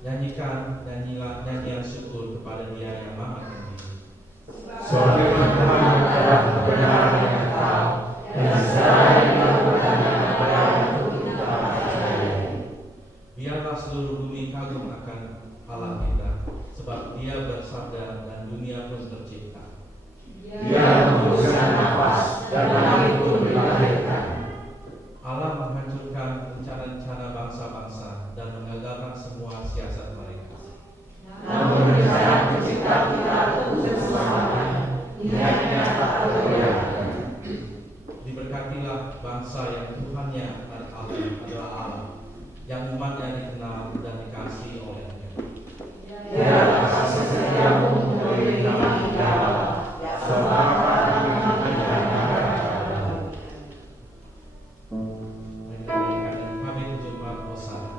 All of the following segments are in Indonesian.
Nyanyilah nyanyian syukur kepada Dia yang Maha Tinggi. Sebagaimana Tuhan adalah kebenaran yang kekal, dan segala yang dilakukannya adalah untuk kita percayai. Biarlah seluruh bumi kagum akan Allah kita, sebab Dia bersabda dan dunia pun tercipta. Dia menghembuskan nafas dan langit pun dilahirkan. Allah menghancurkan rencana-rencana bangsa-bangsa dan mengagalkan semua siasat mereka. Namun rencana pencipta kita untuk selamanya, niatnya tak tergoyahkan. Diberkatilah bangsa yang Tuhannya adalah Allah, yang umatnya dikenal dan dikasihi olehnya. Biarlah kasih setiamu memenuhi nama kita, selamanya. Kami berjumpa Hosana.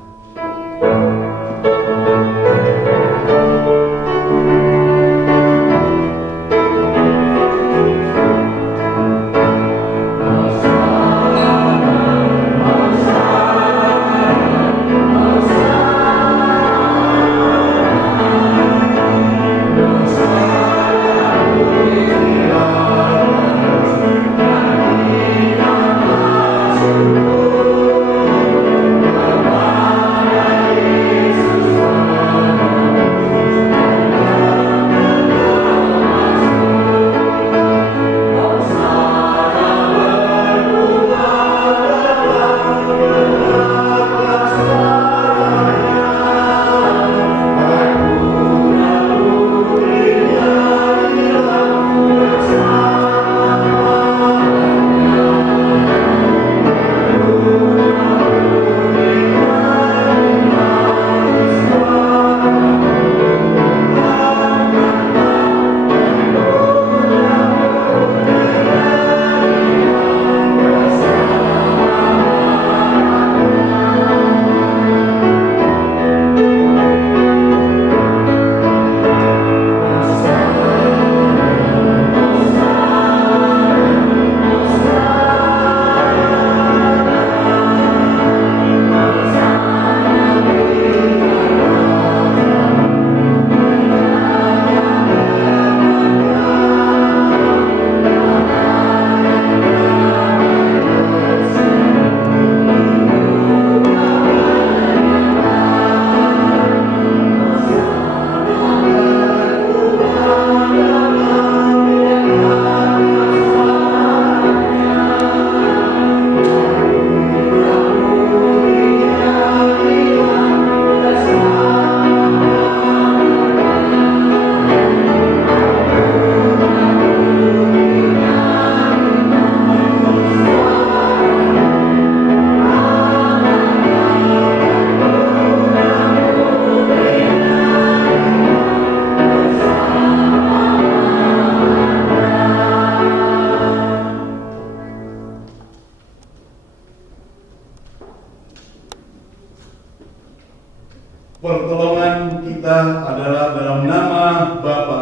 Pertolongan kita adalah dalam nama Bapa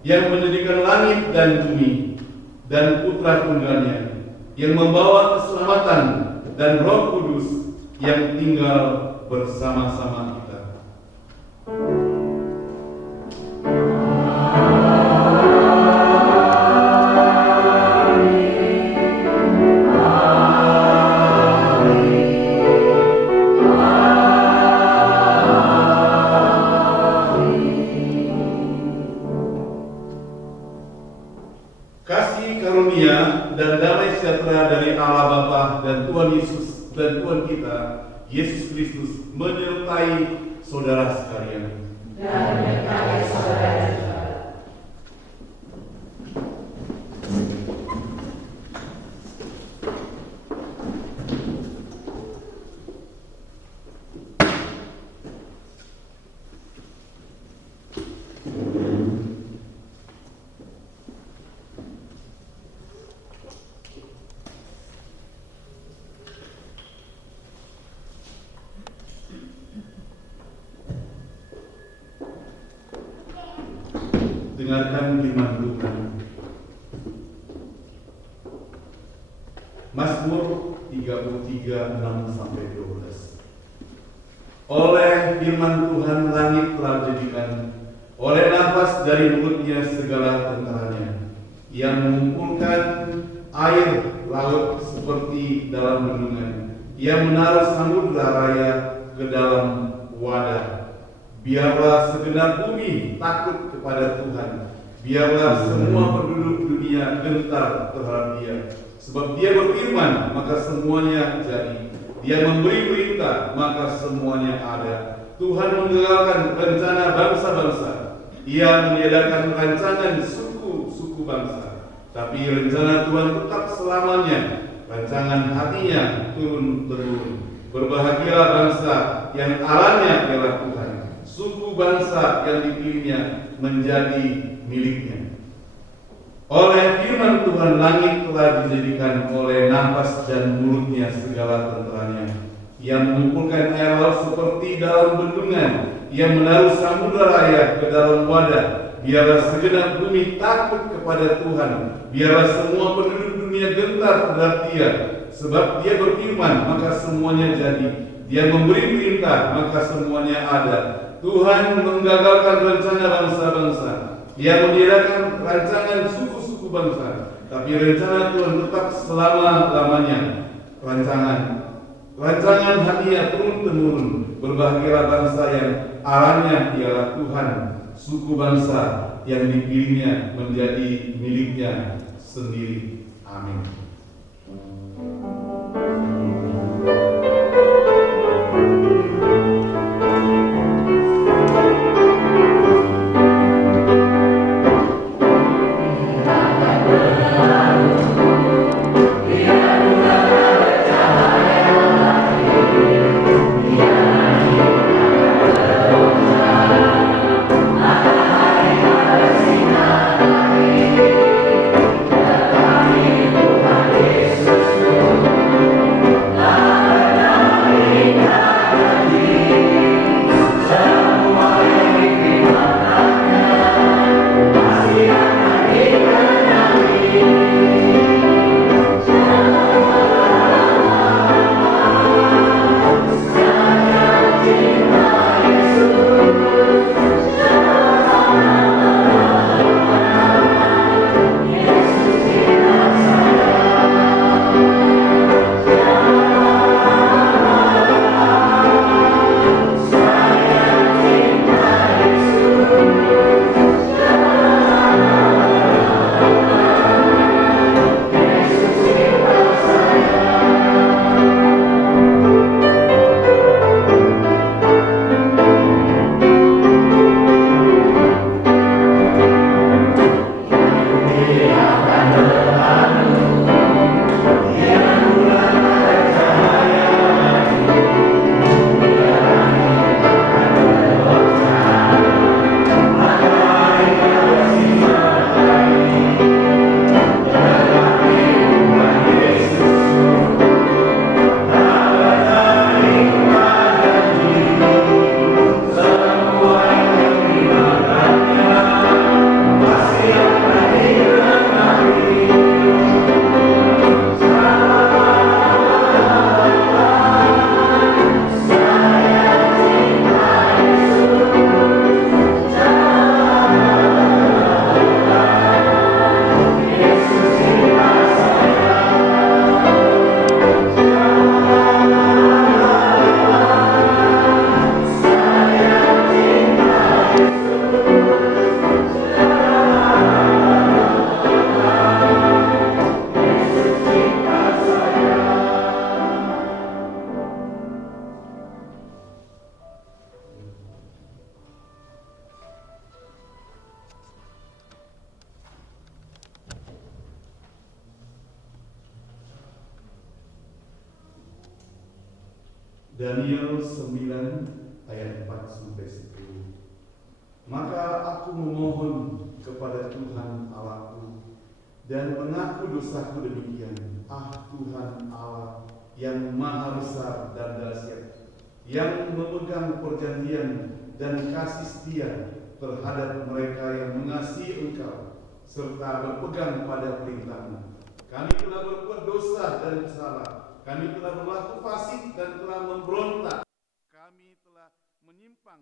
yang mendirikan langit dan bumi, dan Putra Tunggalnya yang membawa keselamatan, dan Roh Kudus yang tinggal bersama-sama kita. Kasih karunia dan damai sejahtera dari Allah Bapa dan Tuhan Yesus dan Tuhan kita Yesus Kristus menyertai saudara sekalian. Dan menyertai saudara juga. Dengarkan firman Tuhan. Mazmur 33:6-12. Oleh firman firman Tuhan, langit telah dijadikan, oleh nafas dari mulutnya segala tentaranya, yang mengumpulkan air laut seperti dalam bendungan, yang menaruh samudra raya ke dalam wadah. Biarlah segenap bumi takut kepada Tuhan, biarlah semua penduduk dunia gentar terhadap Dia. Sebab Dia berfirman, maka semuanya jadi. Dia memberi perintah, maka semuanya ada. Tuhan menggelarkan rencana bangsa-bangsa. Ia meniadakan rancangan suku-suku bangsa. Tapi rencana Tuhan tetap selamanya. Rancangan hatinya turun-temurun. Berbahagialah bangsa yang Allahnya ialah Tuhan. Suku bangsa yang dipilihnya menjadi miliknya. Oleh firman Tuhan langit telah dijadikan, oleh nafas dan mulutnya segala tentaranya, yang mengumpulkan air laut seperti dalam bendungan, yang menaruh samudra raya ke dalam wadah. Biarlah segenap bumi takut kepada Tuhan, biarlah semua penduduk dunia gentar terhadap Dia. Sebab Dia berfirman, maka semuanya jadi. Dia memberi perintah, maka semuanya ada. Tuhan menggagalkan rencana bangsa-bangsa. Ia meniadakan rancangan suku-suku bangsa, tapi rencana Tuhan tetap selama-lamanya. Rancangan hatinya turun-temurun. Berbahagialah bangsa yang Allahnya ialah Tuhan, suku bangsa yang dipilihnya menjadi miliknya sendiri. Amin. Daniel 9 ayat 4-10. Maka aku memohon kepada Tuhan Allahku dan mengaku dosaku demikian. Ah Tuhan Allah yang maha besar dan dahsyat, yang memegang perjanjian dan kasih setia terhadap mereka yang mengasihi Engkau serta berpegang pada perintah-Mu. Kami telah berbuat dosa dan salah. Kami telah berlaku fasik dan telah memberontak. Kami telah menyimpang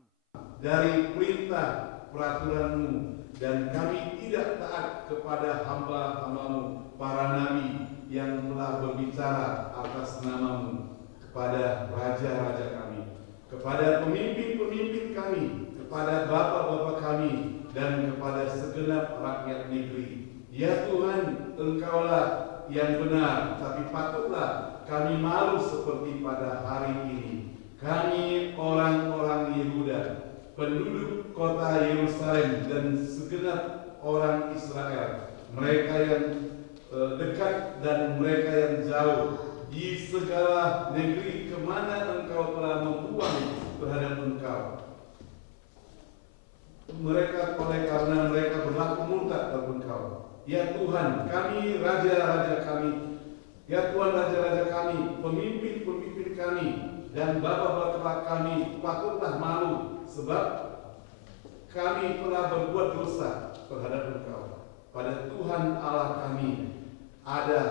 dari perintah peraturan-Mu, dan kami tidak taat kepada hamba-hamba-Mu para nabi yang telah berbicara atas nama-Mu, kepada raja-raja kami, kepada pemimpin-pemimpin kami, kepada bapak-bapak kami, dan kepada segenap rakyat negeri. Ya Tuhan, Engkaulah yang benar, tapi patutlah kami malu seperti pada hari ini. Kami orang-orang Yehuda, penduduk kota Yerusalem, dan segenap orang Israel, mereka yang dekat dan mereka yang jauh, di segala negeri kemana Engkau telah membuang terhadap Engkau. Mereka oleh karena mereka berlaku murtad terhadap Engkau. Ya Tuhan, kami raja-raja kami, ya Tuhan raja-raja kami, pemimpin-pemimpin kami, dan bapak-bapak kami patutlah malu, sebab kami telah berbuat dosa terhadap Engkau. Pada Tuhan Allah kami ada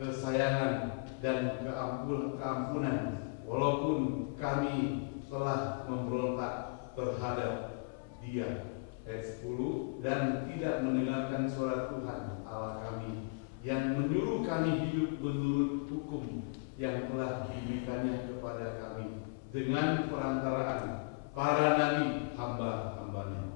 kesayangan dan keampunan, walaupun kami telah memberontak terhadap Dia. Ayat 10, dan tidak mendengarkan suara Tuhan Allah kami yang menyuruh kami hidup menurut hukum yang telah diberikannya kepada kami dengan perantaraan para nabi hamba-hambanya.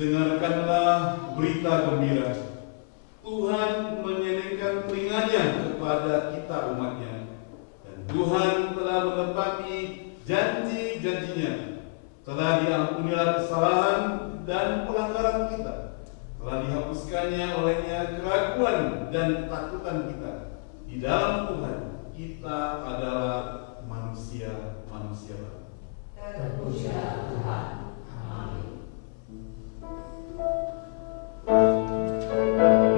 Dengarkanlah berita gembira. Tuhan menyenangkan telinganya kepada kita umatnya, dan Tuhan telah menepati janji-janjinya. Telah diampunilah kesalahan dan pelanggaran kita, telah dihapuskannya olehnya keraguan dan ketakutan kita. Di dalam Tuhan kita adalah manusia-manusia baru. Terpujilah Tuhan. Amin. Amen.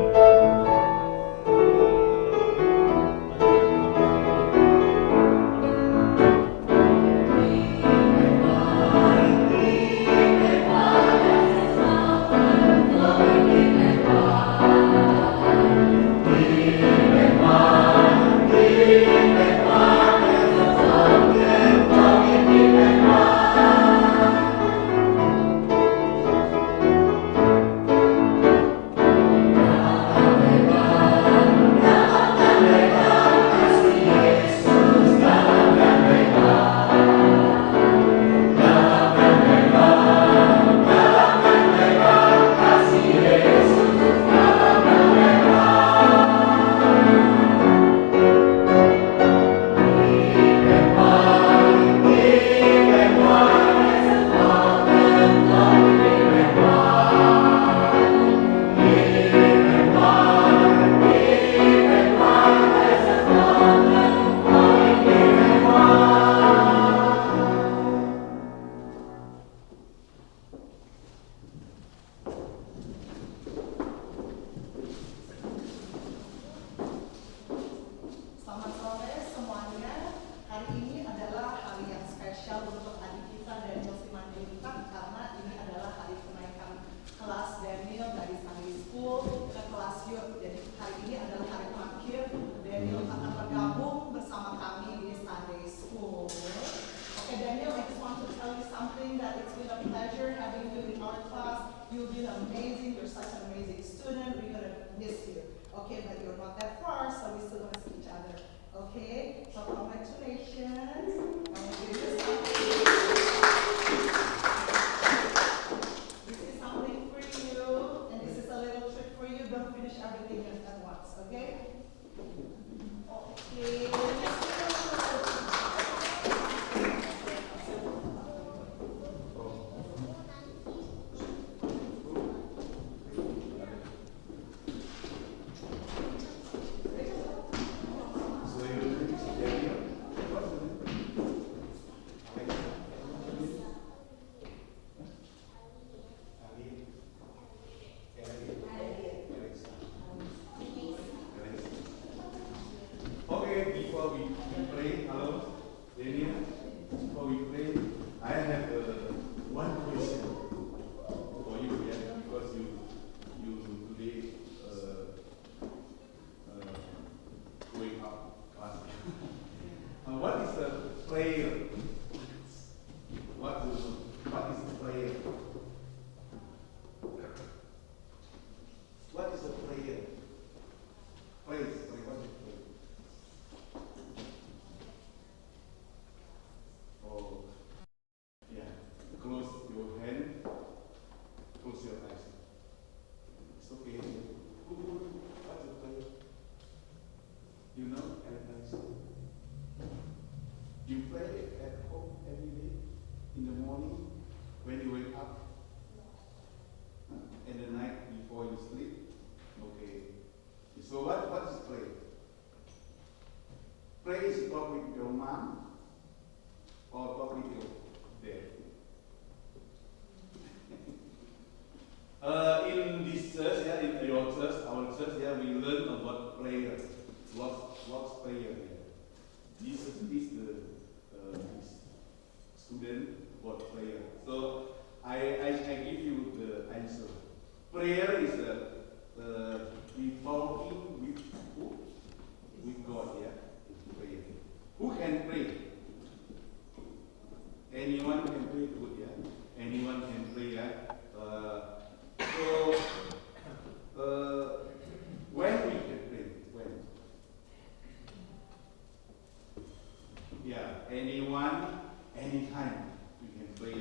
So what is pray? Pray is talk with your mom or talk with your dad. In this church, in your church, our church, we learn about prayer. Lots prayer. Jesus is the student about prayer. So I give you the answer. Prayer is we talking with who? With God, prayer. Who can pray? Anyone can pray, good, Anyone can pray, when we can pray? When? Anyone, anytime we can pray,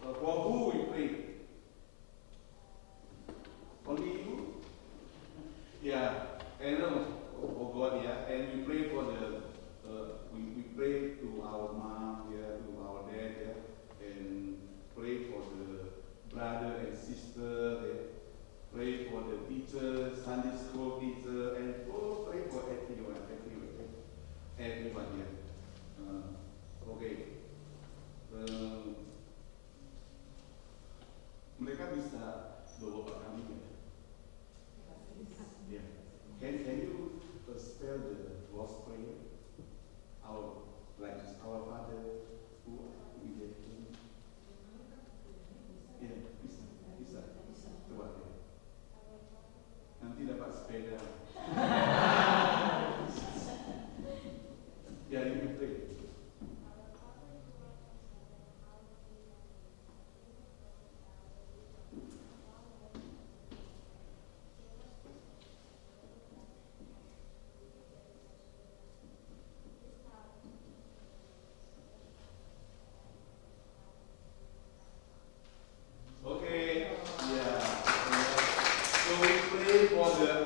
For who we pray? Only you? I know, for God, and we pray for we pray to our mom, to our dad, and pray for the brother and sister, pray for the teacher, Sunday school teacher, and pray for everyone. Okay. Mereka bisa bawa kami, Can you spell the Lord's Prayer? Our Father who is in heaven. Bisa. Coba nanti dapat sepeda. You pray.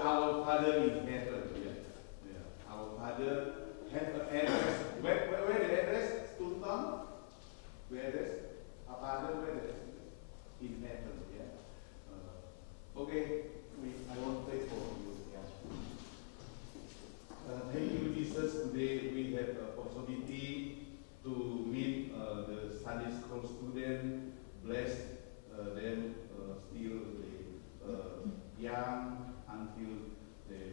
Our Father in heaven. Our Father have an address. Where the address? Sultan? Where address? Our Father, where the address? In heaven. I want to pray for you. Thank you, Jesus. Today we have the opportunity to meet the Sunday school student. Bless them still young until they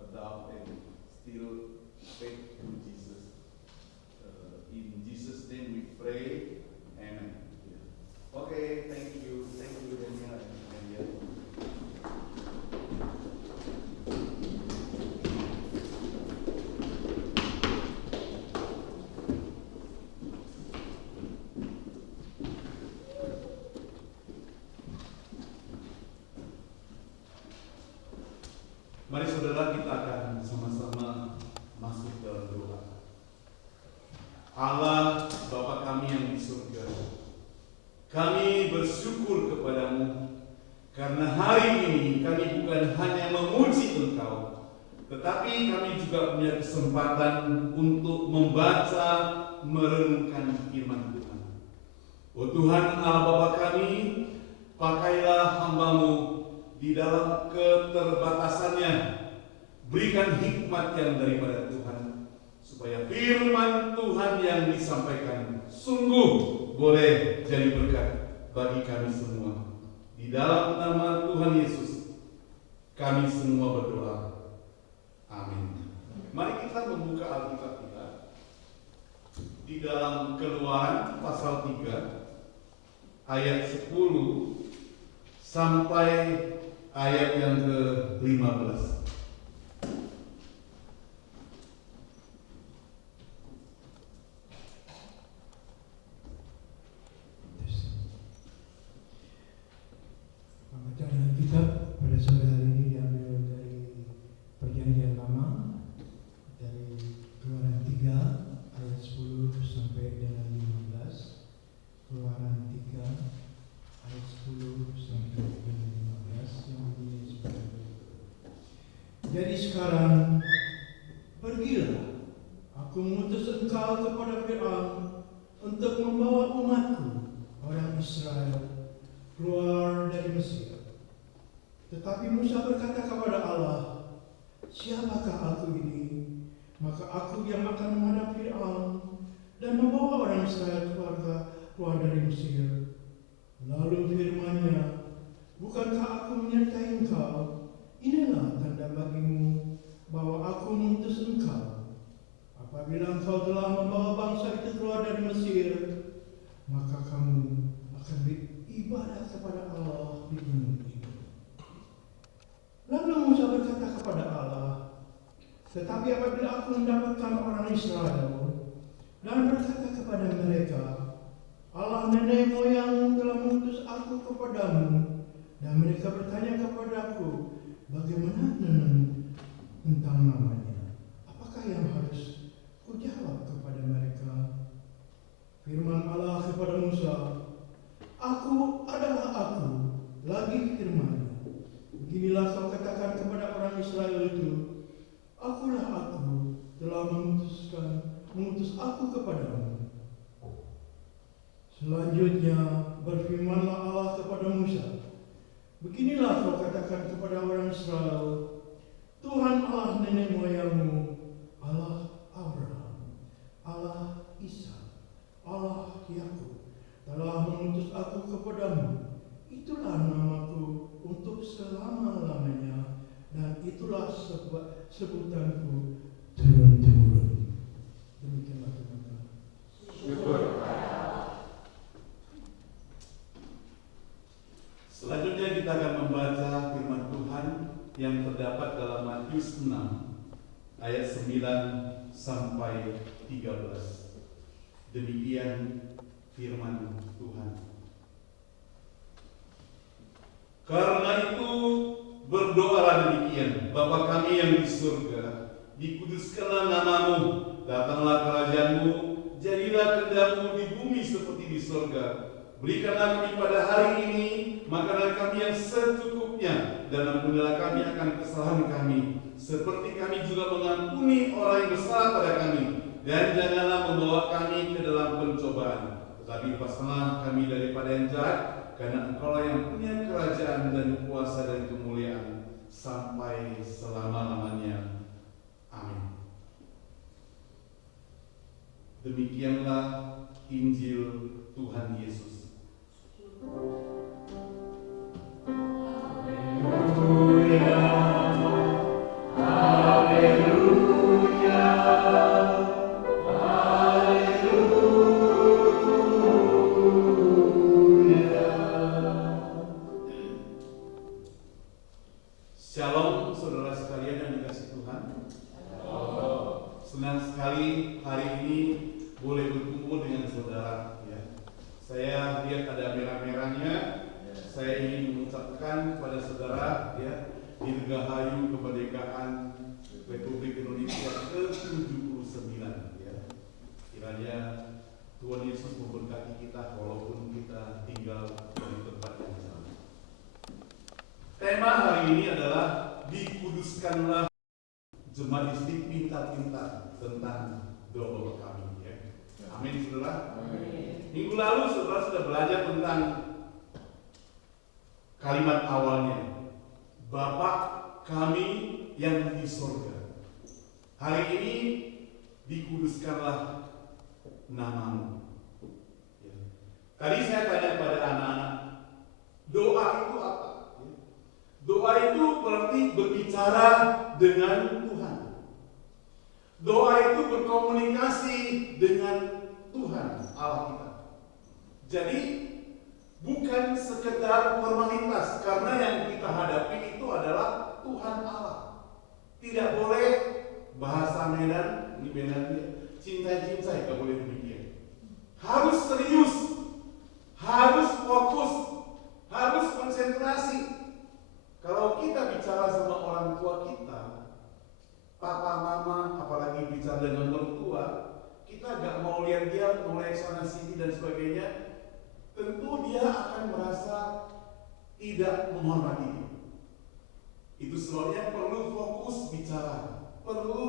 adopt and still faith to Jesus. In Jesus' name we pray. Amen. Thank you, Daniel and Daniel. Mari saudara, kita akan sama-sama masuk dalam doa. Allah Bapa kami yang di surga, kami bersyukur kepadamu karena hari ini kami bukan hanya memuji Engkau, tetapi kami juga punya kesempatan untuk membaca, merenungkan firman Tuhan. Oh Tuhan Allah Bapa kami, pakailah hamba-Mu di dalam keterbatasannya, berikan hikmat yang daripada Tuhan, supaya firman Tuhan yang disampaikan sungguh boleh jadi berkat bagi kami semua. Di dalam nama Tuhan Yesus, kami semua berdoa. Amin. Mari kita membuka Alkitab kita di dalam Keluaran pasal 3 ayat 10 sampai ayat yang ke-15. Pembacaan Alkitab pada sore hari ini diambil dari Perjanjian Lama, dari Keluaran 3 ayat 10 sampai dengan 15. Keluaran 3 ayat 10 sampai dengan 15 yang bunyi seperti itu. Jadi sekarang pergilah, aku mengutus engkau kepada Firaun untuk membawa umatku, orang Israel, keluar dari Mesir. Tetapi Musa berkata kepada Allah, siapakah aku ini? Maka aku yang akan menghadap Fir'aun dan membawa orang Israel keluar dari Mesir. Lalu firman-Nya, bukankah aku menyertai engkau? Inilah tanda bagimu bahwa aku mengutus engkau. Apabila engkau telah membawa bangsa itu keluar dari Mesir, maka kamu akan beribadah kepada Allah di gunung itu. Lalu Musa berkata kepada Allah, tetapi apabila aku mendapatkan orang Israel dan berkata kepada mereka, Allah nenek moyangmu telah mengutus aku kepadamu, dan mereka bertanya kepadaku, bagaimana tentang namanya? Apakah yang harus kujawab kepada mereka? Firman Allah kepada Musa, aku adalah aku, lagi firman. Beginilah kau katakan kepada orang Israel itu, akulah aku, telah mengutus aku kepadamu. Selanjutnya berfirmanlah Allah kepada Musa, beginilah kau katakan kepada orang Israel, Tuhan Allah nenek moyangmu, Allah Abraham, Allah Ishak, Allah Yakub, telah mengutus aku kepadamu. Itulah namaku untuk selama-lamanya, dan itulah sebutanku turun-temurun. Demikianlah teman-teman. Selanjutnya kita akan membaca firman Tuhan yang terdapat dalam Matius 6 ayat 9 sampai 13. Demikian firman Tuhan. Karena itu berdoalah demikian, Bapa kami yang di surga, dikuduskanlah namamu, datanglah kerajaanmu, jadilah kehendakmu di bumi seperti di surga. Berikanlah kami pada hari ini makanan kami yang secukupnya, dan ampunilah kami akan kesalahan kami, seperti kami juga mengampuni orang yang bersalah pada kami. Dan janganlah membawa kami ke dalam pencobaan, tetapi lepaskanlah kami daripada yang jahat, karena Engkaulah yang punya kerajaan dan kuasa dan kemuliaan sampai selama-lamanya. Amin. Demikianlah Injil Tuhan Yesus. Shalom saudara sekalian yang dikasihi Tuhan. Senang sekali hari ini boleh berkumpul dengan saudara. Saya lihat ada merah-merahnya. Saya ingin mengucapkan kepada saudara dirgahayu kemerdekaan Republik Indonesia ke-79. Kiranya Tuhan Yesus memberkati kita walaupun kita tinggal di tempat yang sama. Tema hari ini adalah dikuduskanlah. Jemaat Distrik pintar-pintar tentang doa kami. Amin saudara. Minggu lalu saudara sudah belajar tentang kalimat awalnya, Bapa kami yang di surga. Hari ini dikuduskanlah namamu. Tadi saya tanya pada anak-anak, doa itu apa? Doa itu berarti berbicara dengan Tuhan. Doa itu berkomunikasi dengan Tuhan Allah kita. Jadi bukan sekedar formalitas, karena yang kita hadapi itu adalah Tuhan Allah. Tidak boleh bahasa Medan, ini Medan cincai-cincai, tidak boleh demikian. Harus serius, harus fokus, harus konsentrasi. Kalau kita bicara sama orang tua kita, papa, mama, apalagi bicara dengan mertua, kita gak mau lihat dia mulai sana sini dan sebagainya, tentu dia akan merasa tidak menghormati. Itu sebabnya perlu fokus bicara, perlu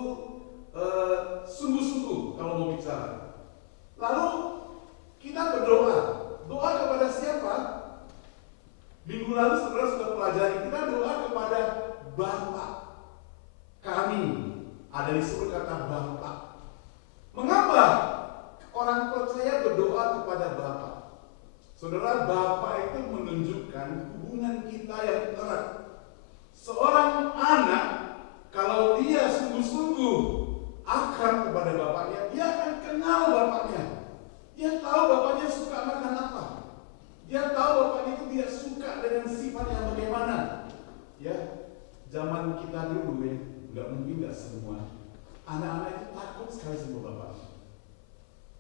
sungguh-sungguh kalau mau bicara. Lalu kita berdoa. Doa kepada siapa? Minggu lalu saudara sudah pelajari, kita doa kepada Bapa Saudara, Bapa itu menunjukkan hubungan kita yang erat. Seorang anak, kalau dia sungguh-sungguh akrab kepada bapaknya, dia akan kenal bapaknya. Dia tahu bapaknya suka makan apa. Dia tahu bapaknya itu tidak suka dengan sifat yang bagaimana. Ya, zaman kita dulu ya, nggak mungkin nggak semua. Anak-anak itu takut sekali sama bapaknya.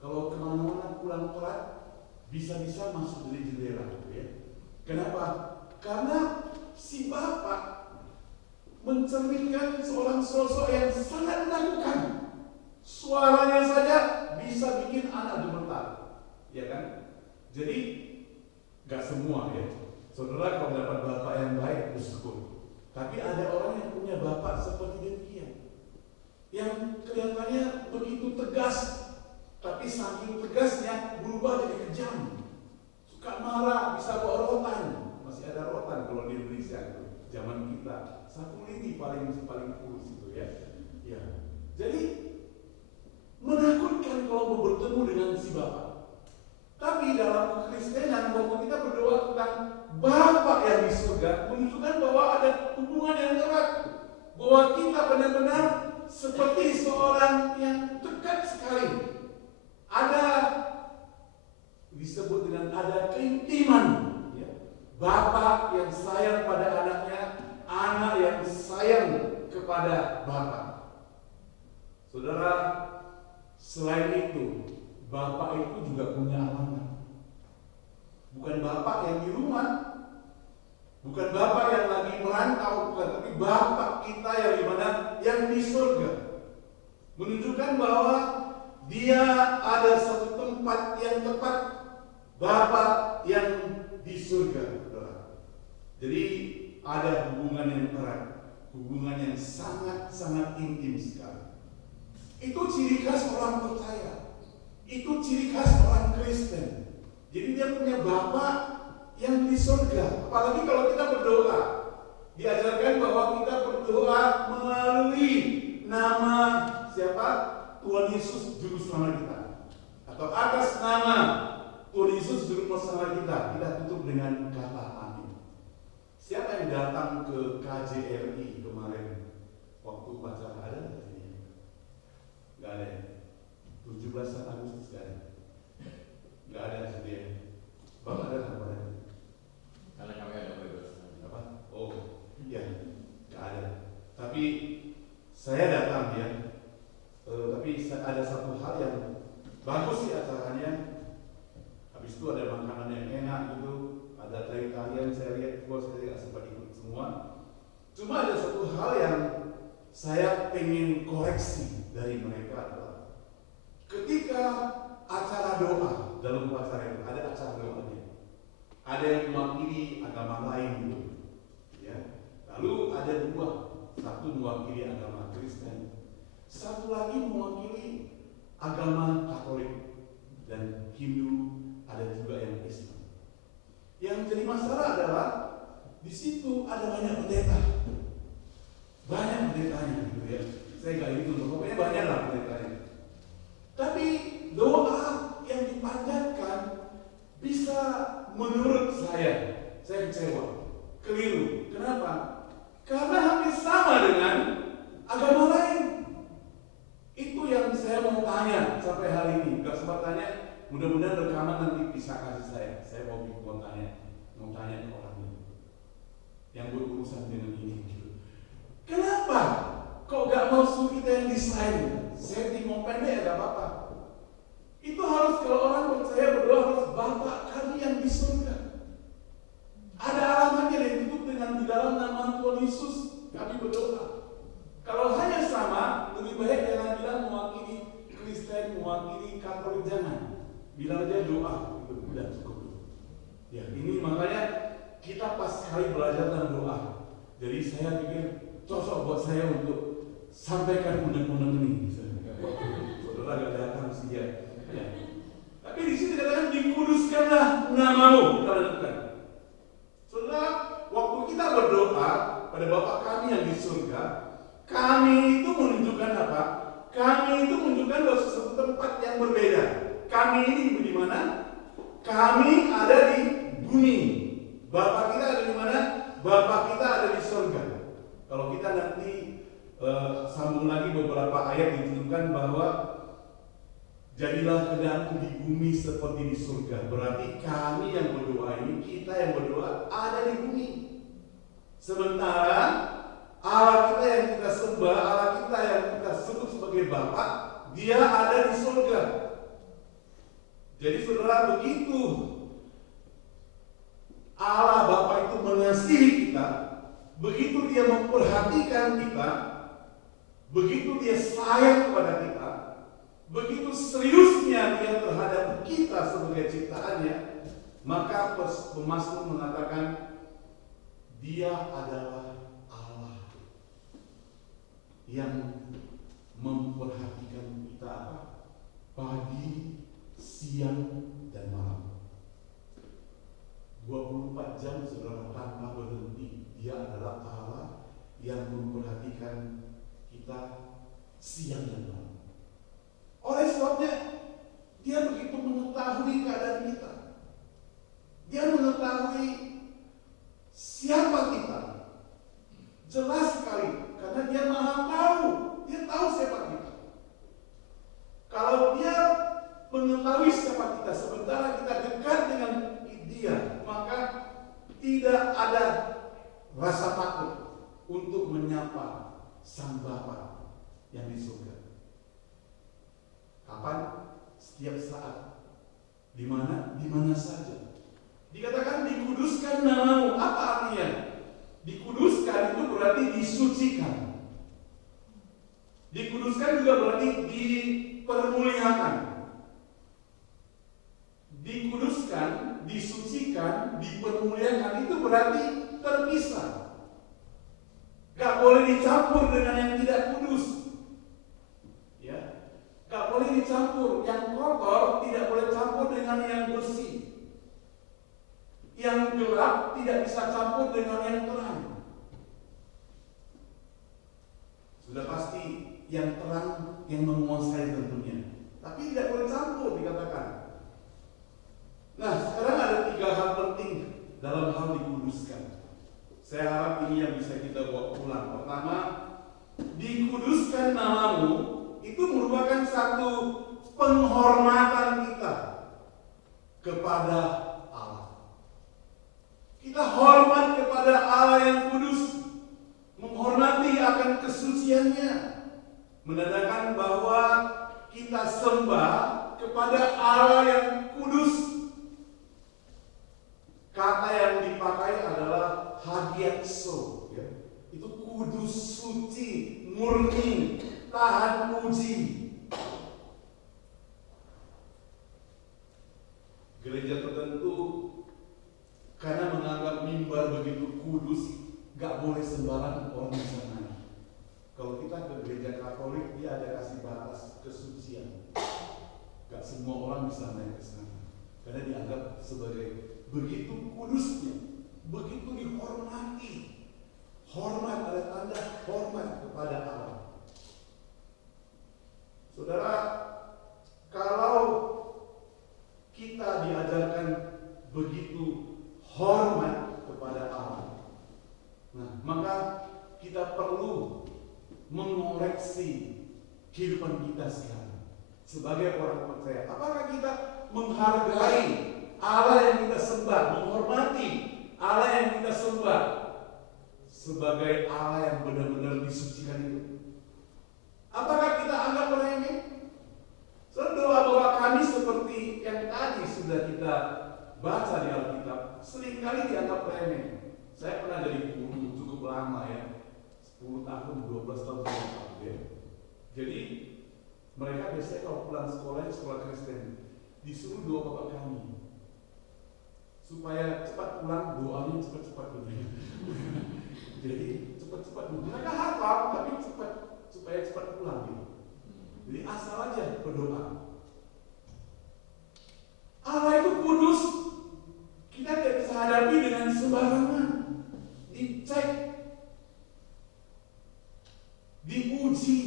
Kalau kemana-mana pulang telat, bisa-bisa masuk dari jendela, ya. Kenapa? Karena si bapak mencerminkan seorang sosok yang sangat menakutkan. Suaranya saja bisa bikin anak gemetar, ya kan? Jadi nggak semua ya. Saudara kalau dapat bapak yang baik bersyukur. Tapi ada orang yang punya bapak seperti demikian, yang kelihatannya begitu tegas, tapi saking tegasnya berubah jadi kejam. Suka marah, bisa bawa rotan. Masih ada rotan kalau di Indonesia itu. Zaman kita 1 lini paling kurus itu ya. Ya. Jadi menakutkan kalau mau bertemu dengan si Bapak. Tapi dalam kekristenan waktu kita berdoa tentang Bapa yang di surga, menunjukkan bahwa ada hubungan yang erat, bahwa kita benar-benar seperti seorang yang dekat sekali. Ada disebut dengan ada keintiman, ya. Bapak yang sayang pada anaknya, anak yang sayang kepada Bapak. Saudara, selain itu, Bapak itu juga punya alamat. Bukan Bapak yang di rumah, bukan Bapak yang lagi merantau, bukan, tapi Bapak kita yang di mana? Yang di surga. Menunjukkan bahwa Dia ada satu tempat yang tepat, Bapa yang di surga. Jadi ada hubungan yang erat, hubungan yang sangat-sangat intim sekali. Itu ciri khas orang percaya, itu ciri khas orang Kristen. Jadi dia punya Bapa yang di surga. Apalagi kalau kita berdoa, diajarkan bahwa kita berdoa melalui nama siapa? Tuhan Yesus juru selamat kita, atau atas nama Tuhan Yesus juru selamat kita tutup dengan kata amin. Siapa yang datang ke KJRI kemarin waktu upacara? Ada nggak sini? Nggak ada. 17 Agustus nggak ada. Nggak ada sini. Bapak ada apa? Karena kami ada bebas. Apa? Oh, iya, nggak ada. Tapi saya datang ya. Tapi ada satu hal yang bagus sih acaranya. Habis itu ada makanan yang enak gitu, ada tarian-tarian saya lihat, saya tidak sempat ikut semua. Cuma ada satu hal yang saya pengen koreksi dari mereka adalah ketika acara doa dalam upacara itu ada acara doanya, ada yang mewakili agama lain gitu, ya. Lalu ada dua, satu mewakili agama Kristen, satu lagi mewakili agama Katolik dan Hindu, ada juga yang Islam. Yang jadi masalah adalah di situ ada banyak pendeta, banyak pendetanya gitu ya. Saya nggak hitung, pokoknya banyak lah pendetanya. Tapi doa yang dipanjatkan bisa menurut saya kecewa, keliru. Kenapa? Karena hampir sama dengan agama lain. Itu yang saya mau tanya sampai hari ini. Gak sempat tanya, mudah-mudahan rekaman nanti bisa kasih saya. Saya mau tanya ke orang ini yang berurusan dengan ini. Kenapa? Kok gak mau suruh kita yang desain? Setting mau pendek gak apa-apa. Itu harus kalau orang percaya berdoa harus Bapa kami yang di surga. Ada alamatnya yang ditutup dengan di dalam nama Tuhan Yesus kami berdoa. Kalau hanya sama, lebih baik jangan bilang mewakili Kristen, mewakili Katolik, jangan. Bilang aja doa, itu udah cukup. Ya, ini makanya kita pas sekali belajar tentang doa. Jadi saya pikir cocok buat saya untuk sampaikan undang-undang ini. Saudara gak datang sih dia. Ya. Tapi di sini dikatakan dikuduskanlah namamu, kita lakukan. Saudara, waktu kita berdoa pada Bapa kami yang di surga, kami itu menunjukkan apa? Kami itu menunjukkan bahwa sesuatu tempat yang berbeda. Kami ini di mana? Kami ada di Bapa kita ada di mana? Bapa kita ada di surga. Kalau kita nanti sambung lagi beberapa ayat ditunjukkan bahwa jadilah kehendakmu di bumi seperti di surga. Berarti kami yang berdoa ini, kita yang berdoa ada di bumi. Sementara Allah kita yang kita sembah, Allah kita yang kita sebut sebagai Bapa, Dia ada di surga. Jadi saudara, begitu Allah Bapa itu mengasihi kita, begitu Dia memperhatikan kita, begitu Dia sayang kepada kita, begitu seriusnya Dia terhadap kita sebagai ciptaannya, maka pemazmur mengatakan Dia adalah Allah yang memperhatikan kita apa? Pagi, siang, dan malam. 24 jam saudara tanpa berhenti. Dia adalah Allah yang memperhatikan kita siang dan malam. Oleh sebabnya Dia begitu mengetahui keadaan kita. Dia mengetahui siapa kita. Jelas sekali karena Dia maha tahu. Dia tahu siapa kita. Kalau Dia mengetahui siapa kita sementara kita dekat dengan Dia, maka tidak ada rasa takut untuk menyapa Sang Bapa yang di surga. Kapan? Setiap saat. Di mana? Di mana saja. Dikatakan dikuduskan namamu. Apa artinya? Dikuduskan itu berarti disucikan. Dikuduskan juga berarti dipermuliakan. Dikuduskan, disucikan, dipermuliakan itu berarti terpisah. Gak boleh dicampur dengan yang tidak kudus. Ya, gak boleh dicampur. Yang kotor tidak boleh campur dengan yang bersih. Yang gelap tidak bisa campur dengan yang terang. Sudah pasti yang terang yang menguasai tentunya. Tapi tidak boleh campur dikatakan. Nah, sekarang ada 3 hal penting dalam hal dikuduskan. Saya harap ini yang bisa kita bawa pulang. Pertama, dikuduskan namamu itu merupakan satu penghormatan kita kepada Allah. Kita hormat kepada Allah yang kudus, menghormati akan kesuciannya, menandakan bahwa kita sembah kepada Allah yang kudus. Kata yang dipakai adalah hagiaxo, ya. Itu kudus, suci, murni, tahan uji. Gereja tertentu karena menganggap mimbar begitu kudus, gak boleh sembarang orang bisa naik. Kalau kita ke gereja Katolik, dia ada kasih batas kesucian. Gak semua orang bisa naik ke sana karena dianggap sebagai begitu kudusnya, begitu dihormati. Hormat ada tanda hormat kepada Allah. Saudara, kalau kita diajarkan begitu hormat kepada Allah, nah maka kita perlu mengoreksi kehidupan kita sekarang sebagai orang percaya. Apakah kita menghargai Allah yang kita sembah, menghormati Allah yang kita sembah sebagai Allah yang benar-benar disucikan itu? Apakah kita anggap remeh? Doa-doa kami seperti yang tadi sudah kita baca di Alkitab seringkali dianggap remeh. Saya pernah jadi guru cukup lama ya, 10 tahun, 12 tahun ya. Jadi mereka biasanya kalau pulang sekolah Kristen disuruh doa Bapak kami supaya cepat pulang, doanya cepat-cepat dulu. Jadi cepat-cepat dulu. Mereka hafal tapi supaya cepat pulang gitu. Jadi asal aja berdoa. Allah itu kudus. Kita tidak bisa hadapi dengan sembarangan. Dicek, diuji.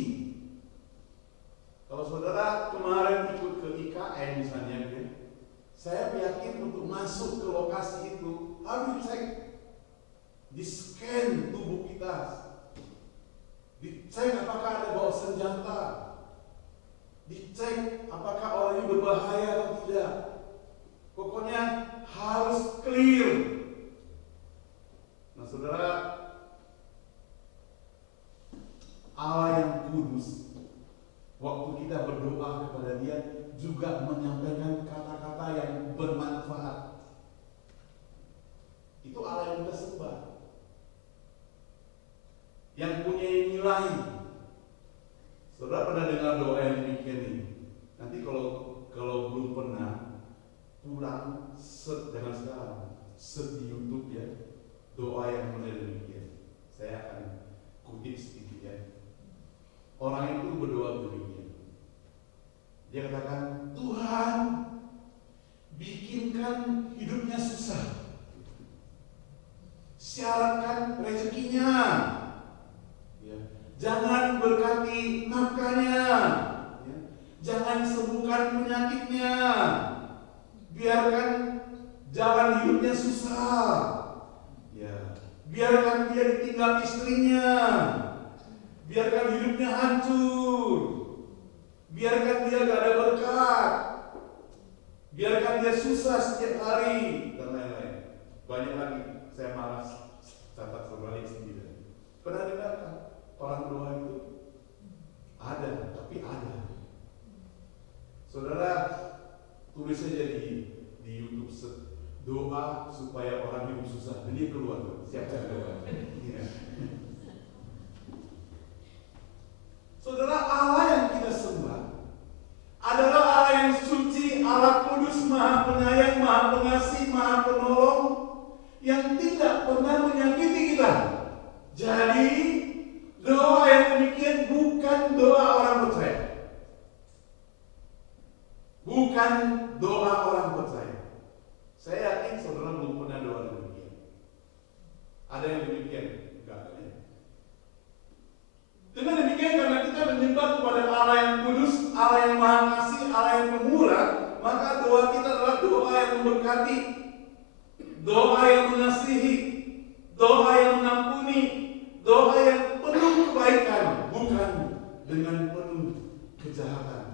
Kalau saudara kemarin ikut ke IKN misalnya, saya yakin untuk masuk ke lokasi itu harus dicek, di-scan tubuh kita, dicek apakah ada bawa senjata, dicek apakah orang ini berbahaya atau tidak. Pokoknya harus clear. Nah saudara, Allah yang kudus, waktu kita berdoa kepada Dia juga menyampaikan kata-kata yang bermanfaat. Itu Allah yang kita sembah, yang punya nilai. Saudara pernah dengar doa yang demikian ini? Nanti kalau belum pernah, pulang jangan sekarang, di YouTube ya, doa yang mulai demikian. Saya akan kutip sedikit ya. Orang itu berdoa demikian. Dia katakan, Tuhan, bikinkan hidupnya susah, syaratkan rezekinya, ya. Jangan berkati nafkahnya, ya. Jangan sembuhkan penyakitnya, biarkan jalan hidupnya susah, ya. Biarkan dia ditinggal istrinya, biarkan hidupnya hancur, biarkan dia gak ada berkat, biarkan dia susah setiap hari, dan lain-lain. Banyak lagi, saya malas catat terbalik sendiri. Pernah dengarkan orang doa itu? Ada, tapi ada. Saudara, tulis saja di YouTube doa supaya orang hidup susah. Ini keluar tuh, siapkan doa. Ya. Saudara, Allah yang kita sembah adalah Allah yang suci, Allah kudus, Maha Penyayang, Maha Pengasih, Maha Penolong, yang tidak pernah menyakiti kita. Jadi doa yang demikian bukan doa orang percaya, bukan doa orang percaya. Saya yakin saudara belum pernah doa demikian. Ada yang demikian? Enggak ada ya? Dengan demikian, karena kita menyembah kepada Allah yang kudus, Allah yang Maha Kasih, Allah yang pemurah, maka doa kita adalah doa yang memberkati, doa yang mengasihi, doa yang mengampuni, doa yang penuh kebaikan, bukan dengan penuh kejahatan.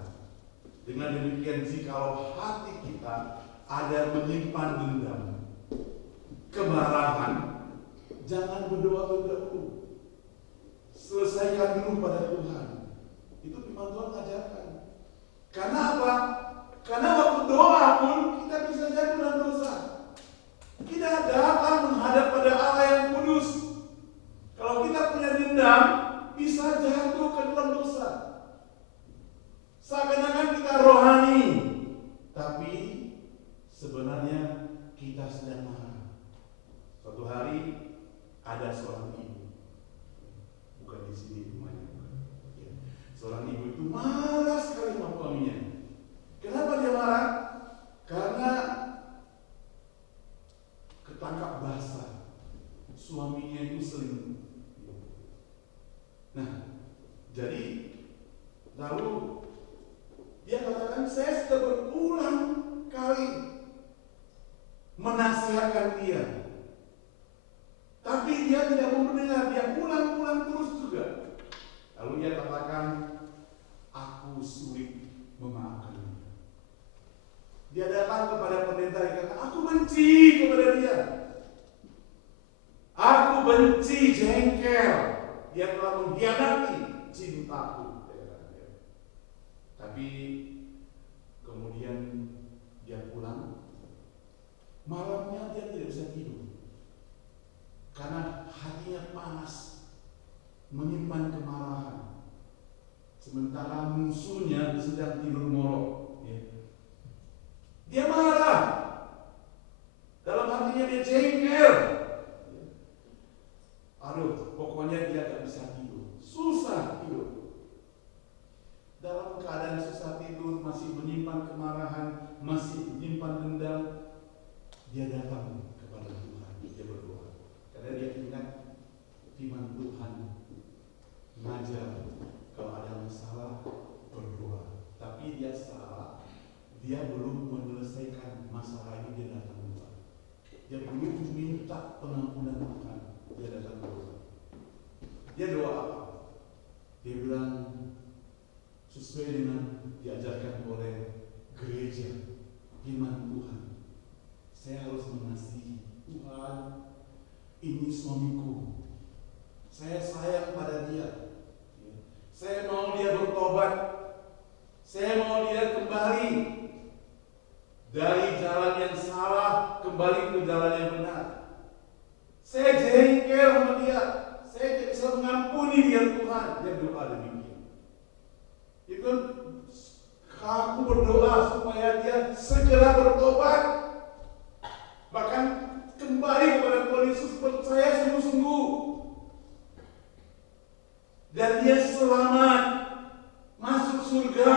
Dengan demikian, jikalau hati kita ada menyimpan dendam, kemarahan, jangan berdoa dahulu. Selesaikan dulu pada Tuhan. Itu firman Tuhan ajarkan. Karena apa? Karena waktu doa pun kita bisa jatuh dalam dosa. Kita datang menghadap pada Allah yang kudus. Kalau kita punya dendam, bisa jatuh ke dalam dosa. Seakan-akan kita rohani, tapi sebenarnya kita sedang marah. Suatu hari ada seorang ibu, bukan di sini rumahnya, ya. Seorang ibu itu marah sekali sama suaminya. Kenapa dia marah? Karena ketangkap basah, suaminya itu selingkuh. Nah, jadi lalu dia katakan, saya sudah berulang kali menasihatkan dia, tapi dia tidak mau mendengar. Dia ulang-ulang terus juga. Lalu dia katakan, aku sulit memaafkan. Dia datang kepada pendeta, dia kata, aku benci kepada dia, aku benci, jengkel, dia telah mengkhianati cintaku. Tapi kemudian dia pulang, malamnya dia tidak bisa tidur karena hatinya panas, menyimpan kemarahan, sementara musuhnya sedang tidur morok. Dia marah, dalam hatinya dia jengkel. Aduh, pokoknya dia gak bisa tidur, susah tidur. Dalam keadaan susah tidur, masih menyimpan kemarahan, masih menyimpan dendam, dia datang kepada Tuhan, dia berdoa. Karena dia ingat firman Tuhan mengajar kalau ada masalah berdoa. Tapi dia salah, dia belum menyelesaikan masalah ini, dia datang berdoa. Dia belum pengampunan Tuhan, dia datang berdoa. Dia doa apa? Dia bilang sesuai dengan diajarkan oleh gereja, firman Tuhan. Saya harus mengasihi Tuhan. Ini suamiku. Saya sayang pada dia. Saya mau dia bertobat. Saya mau dia kembali dari jalan yang salah kembali ke jalan yang benar. Saya jengkel sama dia. Saya tidak bisa mengampuni dia Tuhan. Dia doa demikian. Itu aku berdoa supaya dia segera bertobat. Bahkan kembali kepada Tuhan Yesus, percaya sungguh-sungguh. Dan dia selamat masuk surga.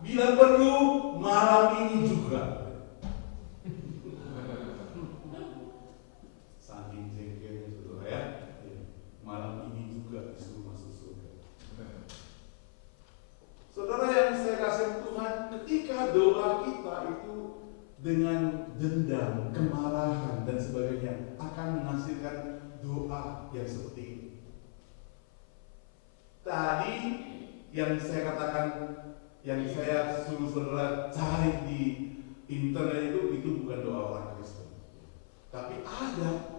Bila perlu malam ini juga. Saking jengkelnya saudara ya. Malam ini juga disuruh masuk surga. Saudara yang saya kasih Tuhan, ketika doa kita itu dengan dendam, kemarahan dan sebagainya akan menghasilkan doa yang seperti ini. Tadi yang saya katakan, yang saya suruh saudara cari di internet itu bukan doa orang Kristen, tapi ada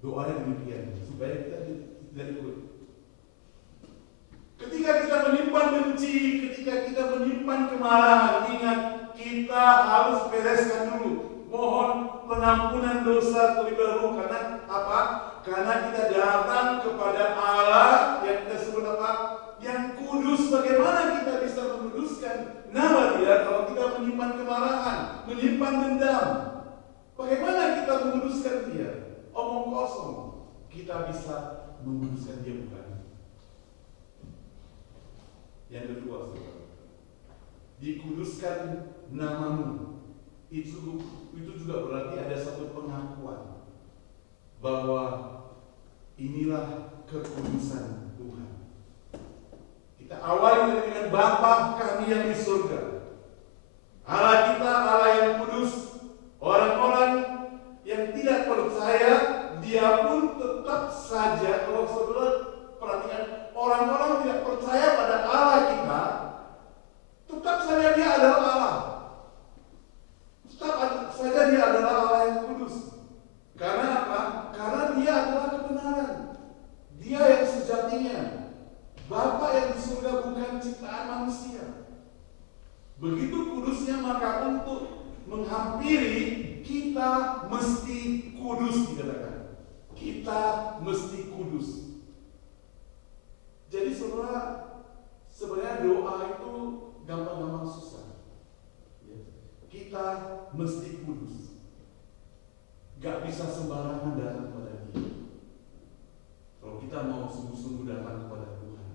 doanya demikian supaya kita tidak ikut. Ketika kita menyimpan benci, ketika kita menyimpan kemarahan, ingat kita harus bereskan dulu. Mohon pengampunan dosa terlebih dahulu. Karena apa? Karena kita datang kepada Allah yang kita sebut apa? Yang kudus. Bagaimana kita bisa menguduskan nama Dia kalau kita menyimpan kemarahan, menyimpan dendam? Bagaimana kita menguduskan Dia? Omong kosong. Kita bisa menguduskan Dia bukan? Yang kedua, saudara, dikuduskan namamu. Itu juga berarti ada satu pengakuan bahwa inilah kekudusan Tuhan. Kita awali dengan Bapa kami yang di surga. Allah kita, Allah yang kudus. Orang-orang yang tidak percaya, dia pun tetap saja, kalau saudara perhatikan, orang-orang tidak percaya pada Allah kita, tetap saja dia adalah Allah. Tetap saja dia adalah Allah yang kudus. Karena apa? Karena dia adalah kebenaran. Dia yang sejatinya. Bapa yang di surga bukan ciptaan manusia. Begitu kudusnya, maka untuk menghampiri kita mesti kudus, dikatakan. Kita mesti kudus. Jadi saudara, sebenarnya doa itu gampang-gampang susah. Kita mesti kudus. Gak bisa sembarangan datang kepada Dia. Kalau kita mau sungguh-sungguh datang kepada Tuhan.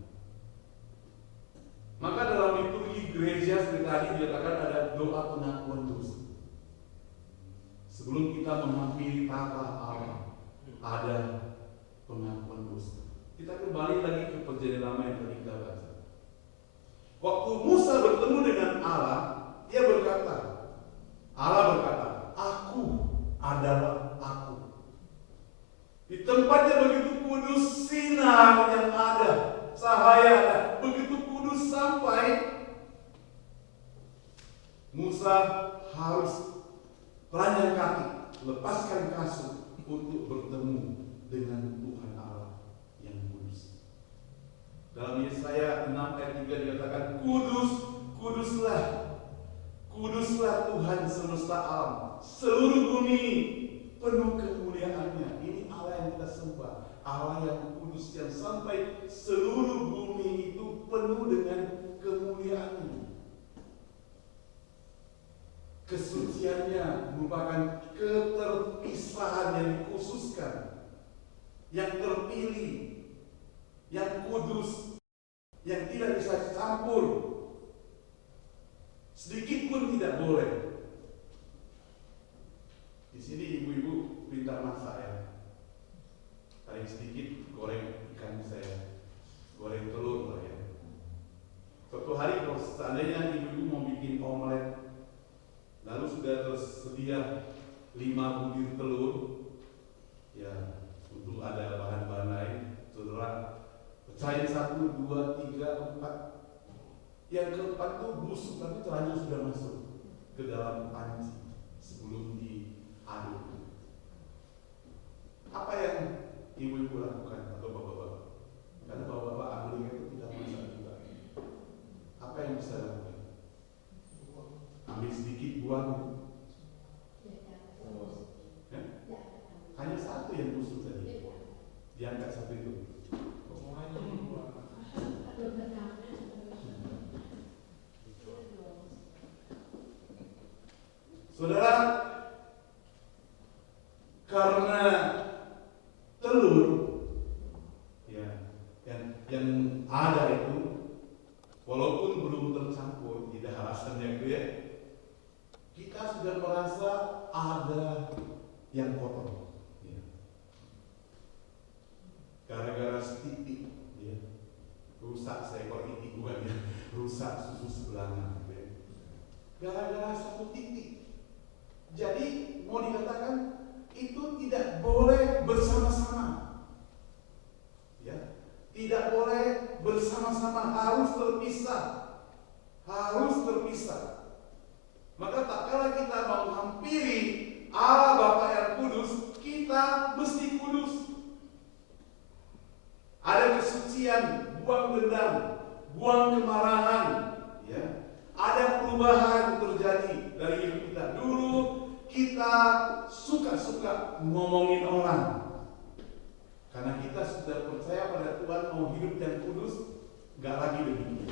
Maka dalam liturgi gereja seperti tadi dikatakan ada doa pengakuan dosa. Sebelum kita menghampiri tata Allah, ada pengakuan dosa. Kita kembali lagi ke perjanjian lama yang tadi kita baca. Waktu Musa bertemu dengan Allah, Allah berkata, aku adalah aku. Di tempatnya begitu kudus, sinar yang ada, cahaya ada, begitu kudus sampai Musa harus telanjang kaki, lepaskan kasut untuk bertemu dengan Tuhan Allah yang kudus. Dalam Yesaya 6 ayat 3 dikatakan, kuduslah Tuhan semesta alam, seluruh bumi penuh kemuliaan-Nya. Ini Allah yang kita sembah, Allah yang kudus, yang sampai seluruh bumi itu penuh dengan kemuliaan-Nya. Kesuciannya merupakan keterpisahan yang dikhususkan, yang terpilih, yang kudus, yang tidak bisa campur, sedikit pun tidak boleh. Di sini ibu-ibu pintar masak ya. Paling sedikit goreng ikan saya, goreng telur lah ya. Suatu hari kalau seandainya ibu-ibu mau bikin omelet, lalu sudah tersedia 5 butir telur, Ya, untuk ada bahan-bahan lain, saudara percaya 1, 2, 3, 4. Yang keempat itu busuk tapi terlanjur sudah masuk ke dalam panci sebelum diaduk. Apa yang ibu-ibu lakukan atau bapak-bapak? Karena bapak-bapak Amerika itu tidak masak juga. Apa yang bisa lakukan? Ambil sedikit, buang. Hanya satu yang busuk tadi. Diangkat satu itu. Saudara, karena telur ya, yang ada itu, walaupun belum tercampur di darasannya itu ya, kita sudah merasa ada yang kotor. Ya. Gara-gara setitik, ya, rusak seekor itik bukan ya, rusak susu sebelahnya. Ya. Gara-gara satu titik. Jadi mau dikatakan itu tidak boleh bersama-sama, ya, tidak boleh bersama-sama, harus terpisah, harus terpisah. Maka tak kala kita menghampiri Allah Bapa yang kudus, kita mesti kudus. Ada kesucian, buang dendam, buang kemarahan, ya. Ada perubahan terjadi dari hidup kita. Dulu kita suka-suka ngomongin orang karena kita sudah percaya pada Tuhan mau hidup yang kudus, gak lagi demikian.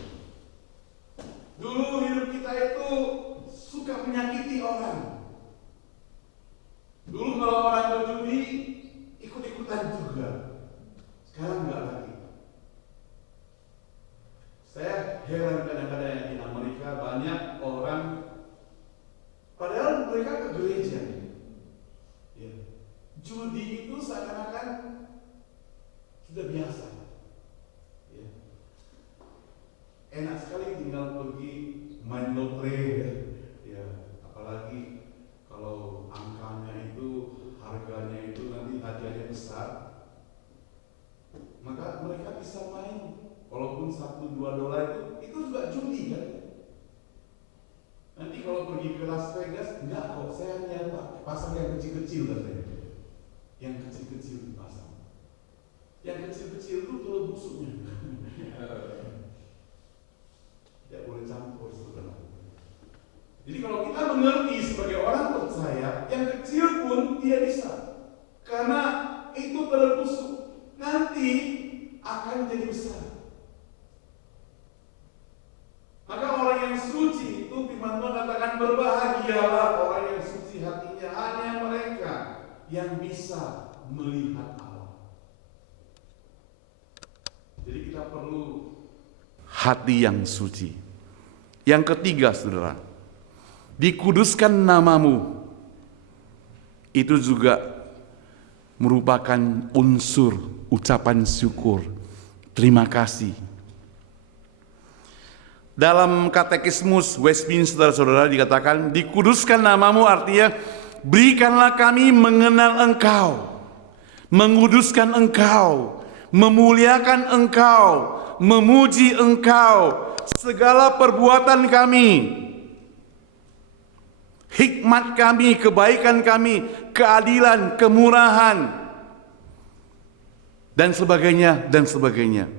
Dulu hidup kita itu suka menyakiti orang. Dulu kalau orang berjudi ikut-ikutan juga. Sekarang gak lagi. Saya heran kadang-kadang di Amerika banyak orang padahal mereka ke gereja. Ya. Judi itu seakan-akan sudah biasa. Ya. Enak sekali tinggal pergi main lotre ya. Ya. Apalagi kalau angkanya itu, harganya itu nanti hadiahnya besar. Maka mereka bisa main. Walaupun $1-2 itu juga judi kan. Nanti kalau pergi ke Las Vegas, enggak kok, saya hanya pasang yang kecil-kecil katanya. Yang kecil-kecil dipasang. Yang kecil-kecil itu telur busuknya. Tidak boleh campur, saudara. Jadi kalau kita mengerti sebagai orang percaya, yang kecil pun tidak bisa. Karena itu telur busuk. Nanti akan jadi besar. Maka orang yang suci itu firman Tuhan katakan berbahagialah orang yang suci hatinya, hanya mereka yang bisa melihat Allah. Jadi kita perlu hati yang suci. Yang ketiga, saudara, dikuduskan namamu. Itu juga merupakan unsur ucapan syukur, terima kasih. Dalam katekismus Westminster, saudara, dikatakan dikuduskan namamu artinya berikanlah kami mengenal engkau, menguduskan engkau, memuliakan engkau, memuji engkau, segala perbuatan kami, hikmat kami, kebaikan kami, keadilan, kemurahan, dan sebagainya, dan sebagainya.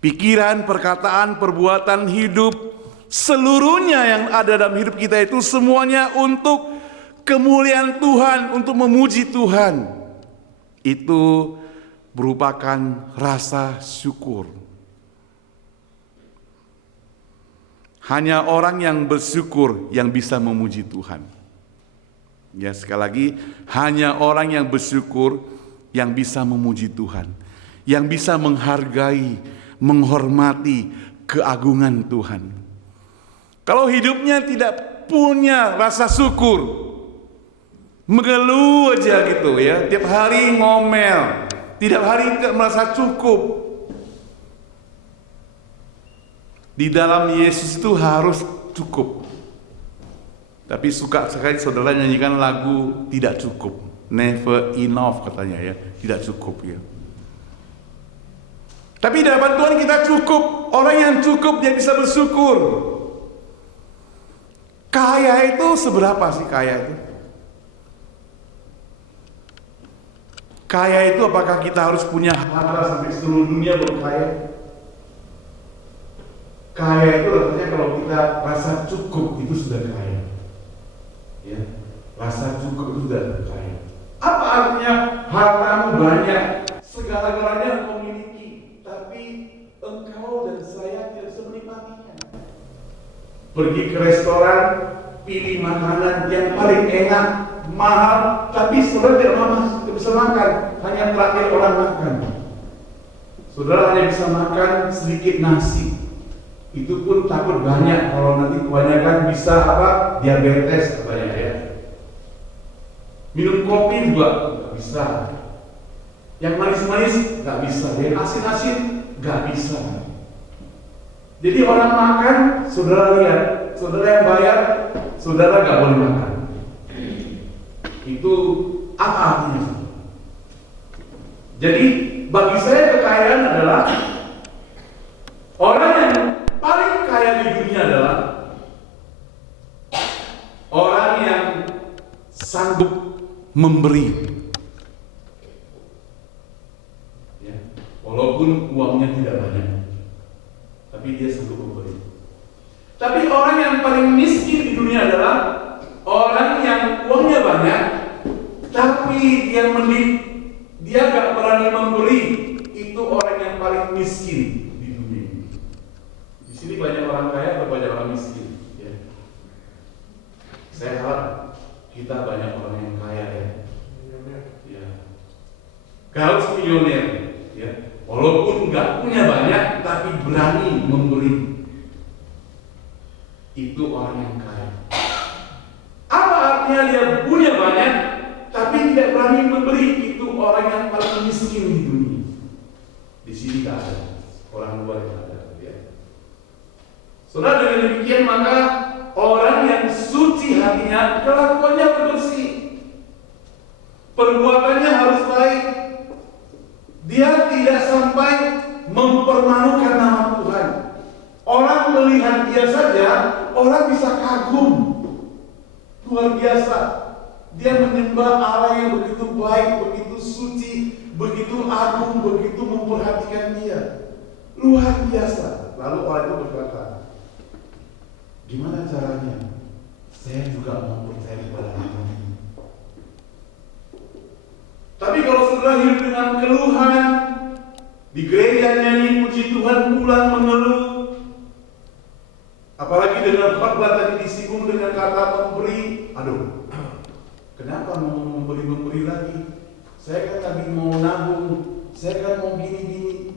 Pikiran, perkataan, perbuatan, hidup, seluruhnya yang ada dalam hidup kita itu semuanya untuk kemuliaan Tuhan, untuk memuji Tuhan. Itu merupakan rasa syukur. Hanya orang yang bersyukur yang bisa memuji Tuhan. Ya, sekali lagi, hanya orang yang bersyukur yang bisa memuji Tuhan, yang bisa menghargai, menghormati keagungan Tuhan. Kalau hidupnya tidak punya rasa syukur, mengeluh aja gitu ya, tiap hari ngomel, tiap hari tidak merasa cukup. Di dalam Yesus itu harus cukup. Tapi suka sekali saudara nyanyikan lagu tidak cukup. Never enough katanya ya, tidak cukup ya. Tapi di hadapan Tuhan kita cukup. Orang yang cukup dia bisa bersyukur. Kaya itu seberapa sih kaya itu? Kaya itu apakah kita harus punya harta sampai seluruh dunia baru kaya? Kaya itu artinya kalau kita rasa cukup itu sudah kaya. Ya, rasa cukup itu sudah kaya. Apa artinya hartamu banyak, segala-galanya engkau miliki, tapi engkau dan saya tidak bisa menikmatinya? Pergi ke restoran, pilih makanan yang paling enak, mahal, tapi saudara tidak bisa makan, hanya terakhir orang makan. Saudara hanya bisa makan sedikit nasi. Itu pun takut banyak, kalau nanti kebanyakan bisa apa? Diabetes katanya ya. Minum kopi juga nggak bisa. Yang manis-manis nggak bisa. Yang asin-asin nggak bisa. Jadi orang makan, saudara lihat, saudara yang bayar, saudara nggak boleh makan. Itu apa artinya? Jadi bagi saya kekayaan adalah orang yang paling kaya di dunia adalah orang yang sanggup memberi, ya, walaupun uangnya tidak banyak, tapi dia sanggup memberi. Tapi orang yang paling miskin di dunia adalah orang yang uangnya banyak, tapi dia gak berani memberi. Itu orang yang paling miskin di dunia. Di sini banyak orang kaya atau banyak orang miskin? Ya. Saya harap kita banyak orang yang kaya ya. Ya. Harus milioner, ya. Walaupun nggak punya banyak, tapi berani memberi. Itu orang yang kaya. Apa artinya dia punya banyak, tapi tidak berani memberi? Itu orang yang paling miskin di dunia. Di sini nggak ada orang luar yang ada. Ya. Saudara, dengan demikian maka orang yang suci hatinya, kelakuannya bersih, perbuatannya harus baik. Dia tidak sampai mempermalukan nama Tuhan. Orang melihat dia saja, orang bisa kagum. Luar biasa. Dia menyembah Allah yang begitu baik, begitu suci, begitu agung, begitu memperhatikan dia. Luar biasa. Lalu orang itu berkata, gimana caranya? Saya juga mau percaya kepada Allah. Tapi kalau saudara hidup dengan keluhan, di gereja nyanyi puji Tuhan, pulang mengeluh, apalagi dengan khotbah tadi disinggung dengan kata memberi, aduh, kenapa mau memberi lagi? Saya kan lagi mau nabung, saya kan mau gini-gini.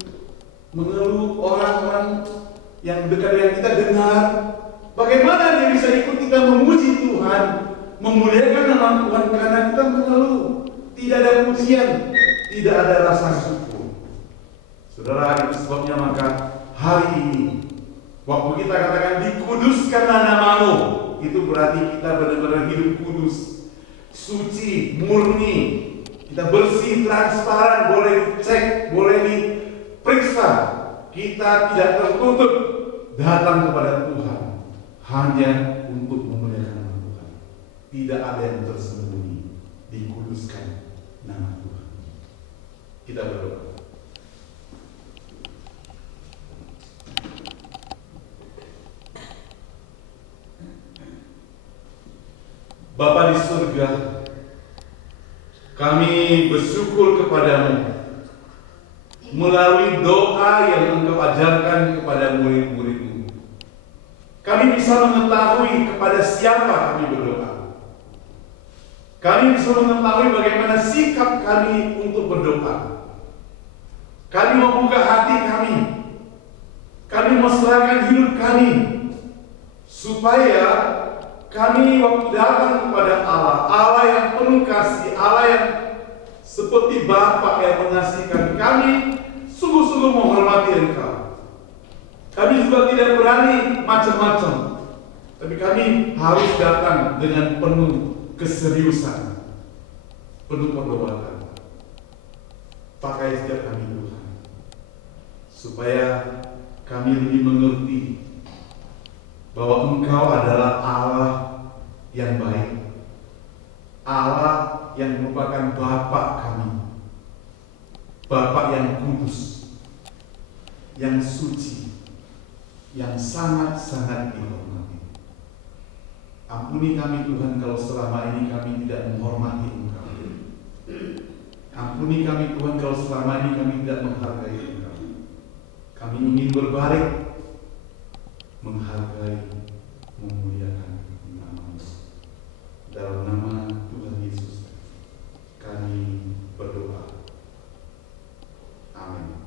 Mengeluh, orang-orang yang dekat dengan kita dengar. Bagaimana dia bisa ikut kita memuji Tuhan, memuliakan nama Tuhan karena kita mengeluh? Tidak ada pujian, tidak ada rasa syukur. Saudara, itu sebabnya maka hari ini, waktu kita katakan dikuduskanlah namamu, itu berarti kita benar-benar hidup kudus, suci, murni, kita bersih, transparan, boleh dicek, boleh diperiksa. Kita tidak tertutup datang kepada Tuhan hanya untuk memuliakan nama Tuhan. Tidak ada yang tersembunyi, dikuduskan nama Tuhan. Kita berdoa. Bapa di surga, kami bersyukur kepadamu melalui doa yang Engkau ajarkan kepada murid-murid-Mu. Kami bisa mengetahui kepada siapa kami berdoa. Kami bisa mengetahui bagaimana sikap kami untuk berdoa. Kami membuka hati kami. Kami menyerahkan hidup kami supaya kami waktu datang kepada Allah, Allah yang penuh kasih, Allah yang seperti Bapa yang mengasihi kami, sungguh-sungguh menghormati Engkau. Kami juga tidak berani macam-macam, tapi kami harus datang dengan penuh keseriusan. penuh pertobatan. Pakai setiap kami Tuhan, supaya kami lebih mengerti bahwa Engkau adalah Allah yang baik, Allah yang merupakan Bapa kami, Bapa yang kudus, yang suci, yang sangat-sangat dihormati. Ampuni kami Tuhan kalau selama ini kami tidak menghormati Engkau. Ampuni kami Tuhan kalau selama ini kami tidak menghargai Engkau. Kami ingin berbalik, menghargai, memuliakan nama-Mu. Dalam nama Tuhan Yesus kami berdoa. Amin.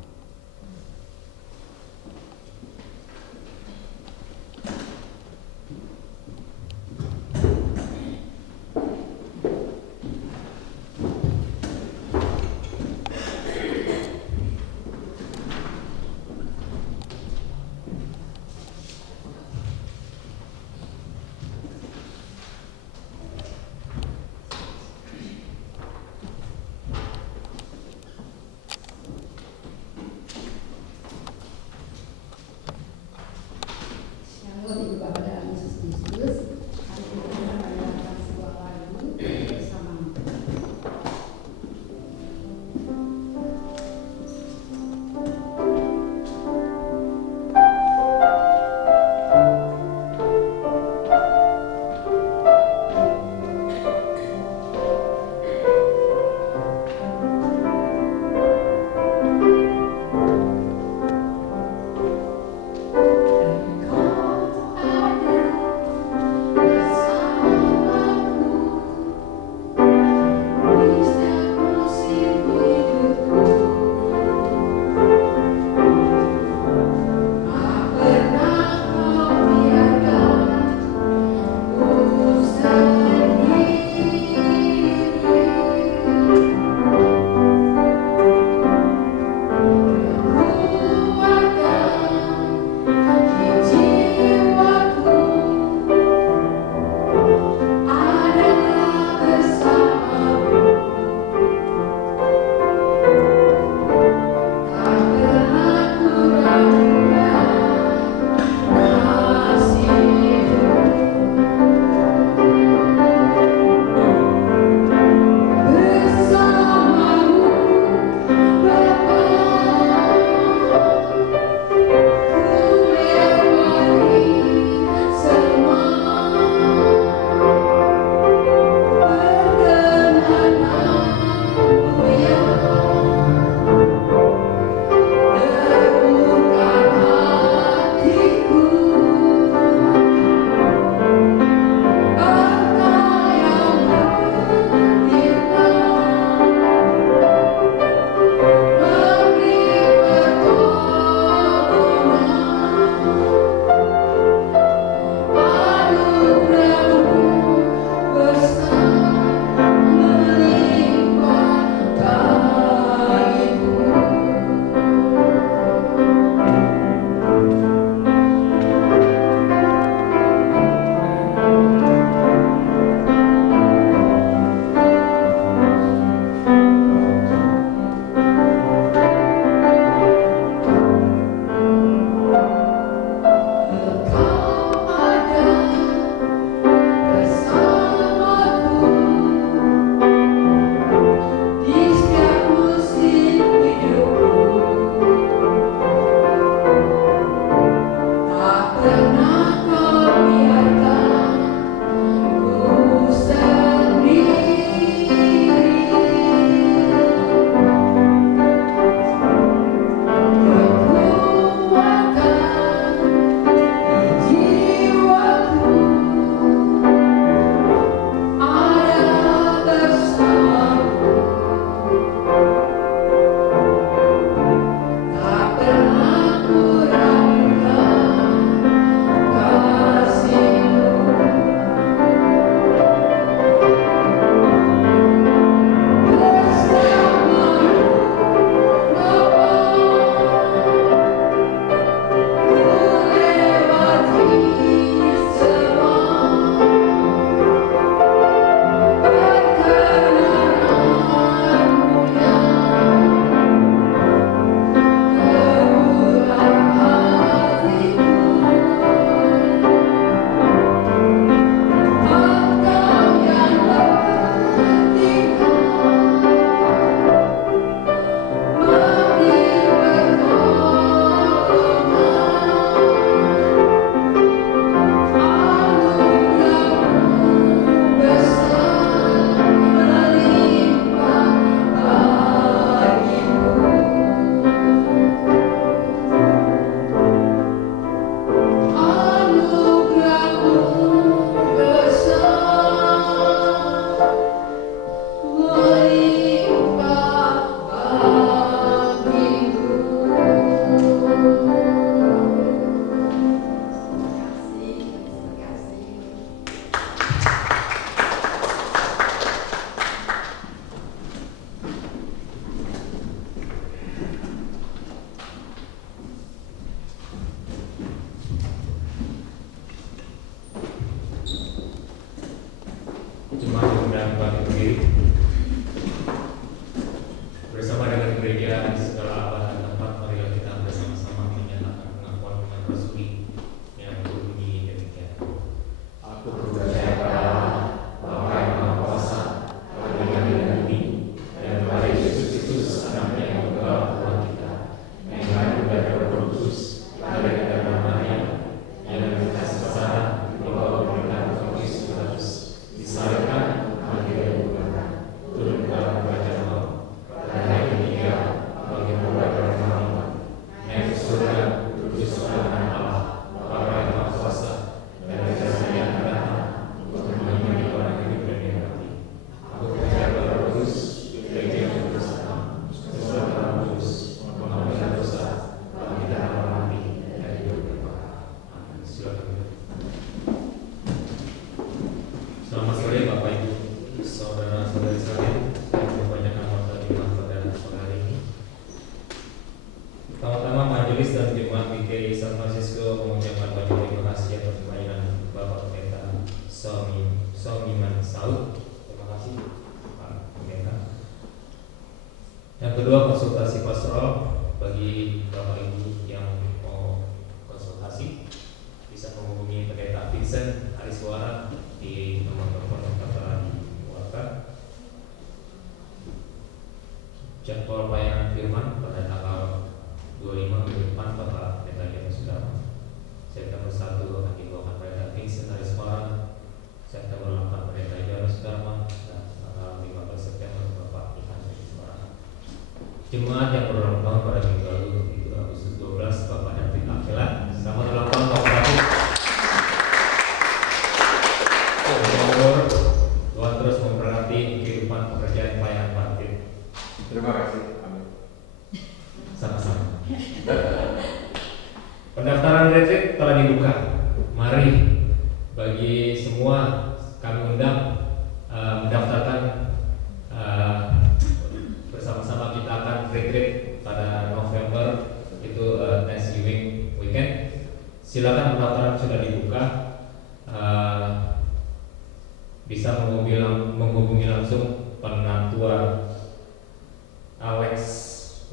Yang kedua, konsultasi pastoral. Bagi Bapak Ibu yang mau konsultasi bisa menghubungi Pendeta Vincent Ariswara di nomor telepon yang tertera di warta. Jadwal pelayanan firman pada tanggal 25 minggu depan Bapak Pendeta Jonas Sudarma. September 1 akan dibawakan Pendeta Vincent Ariswara. September 8 Pendeta Jonas Sudarma, dan tanggal 15 September Bapak Ivan Ariswara. Jemaat yang berulang tahun pada minggu lalu itu Agustus 12 Bapak David Akela. Selamat ulang tahun Bapak David. Tuhan terus memberkati kehidupan pekerjaan pelayanan Pak David. Terima kasih. Amin. Sama-sama. Pendaftaran retreat telah dibuka. Mari bagi semua kami undang mendaftarkan. Bersama-sama kita akan retreat pada November itu Thanksgiving weekend. Silakan pendaftaran sudah dibuka. Bisa menghubungi langsung Penatua Alex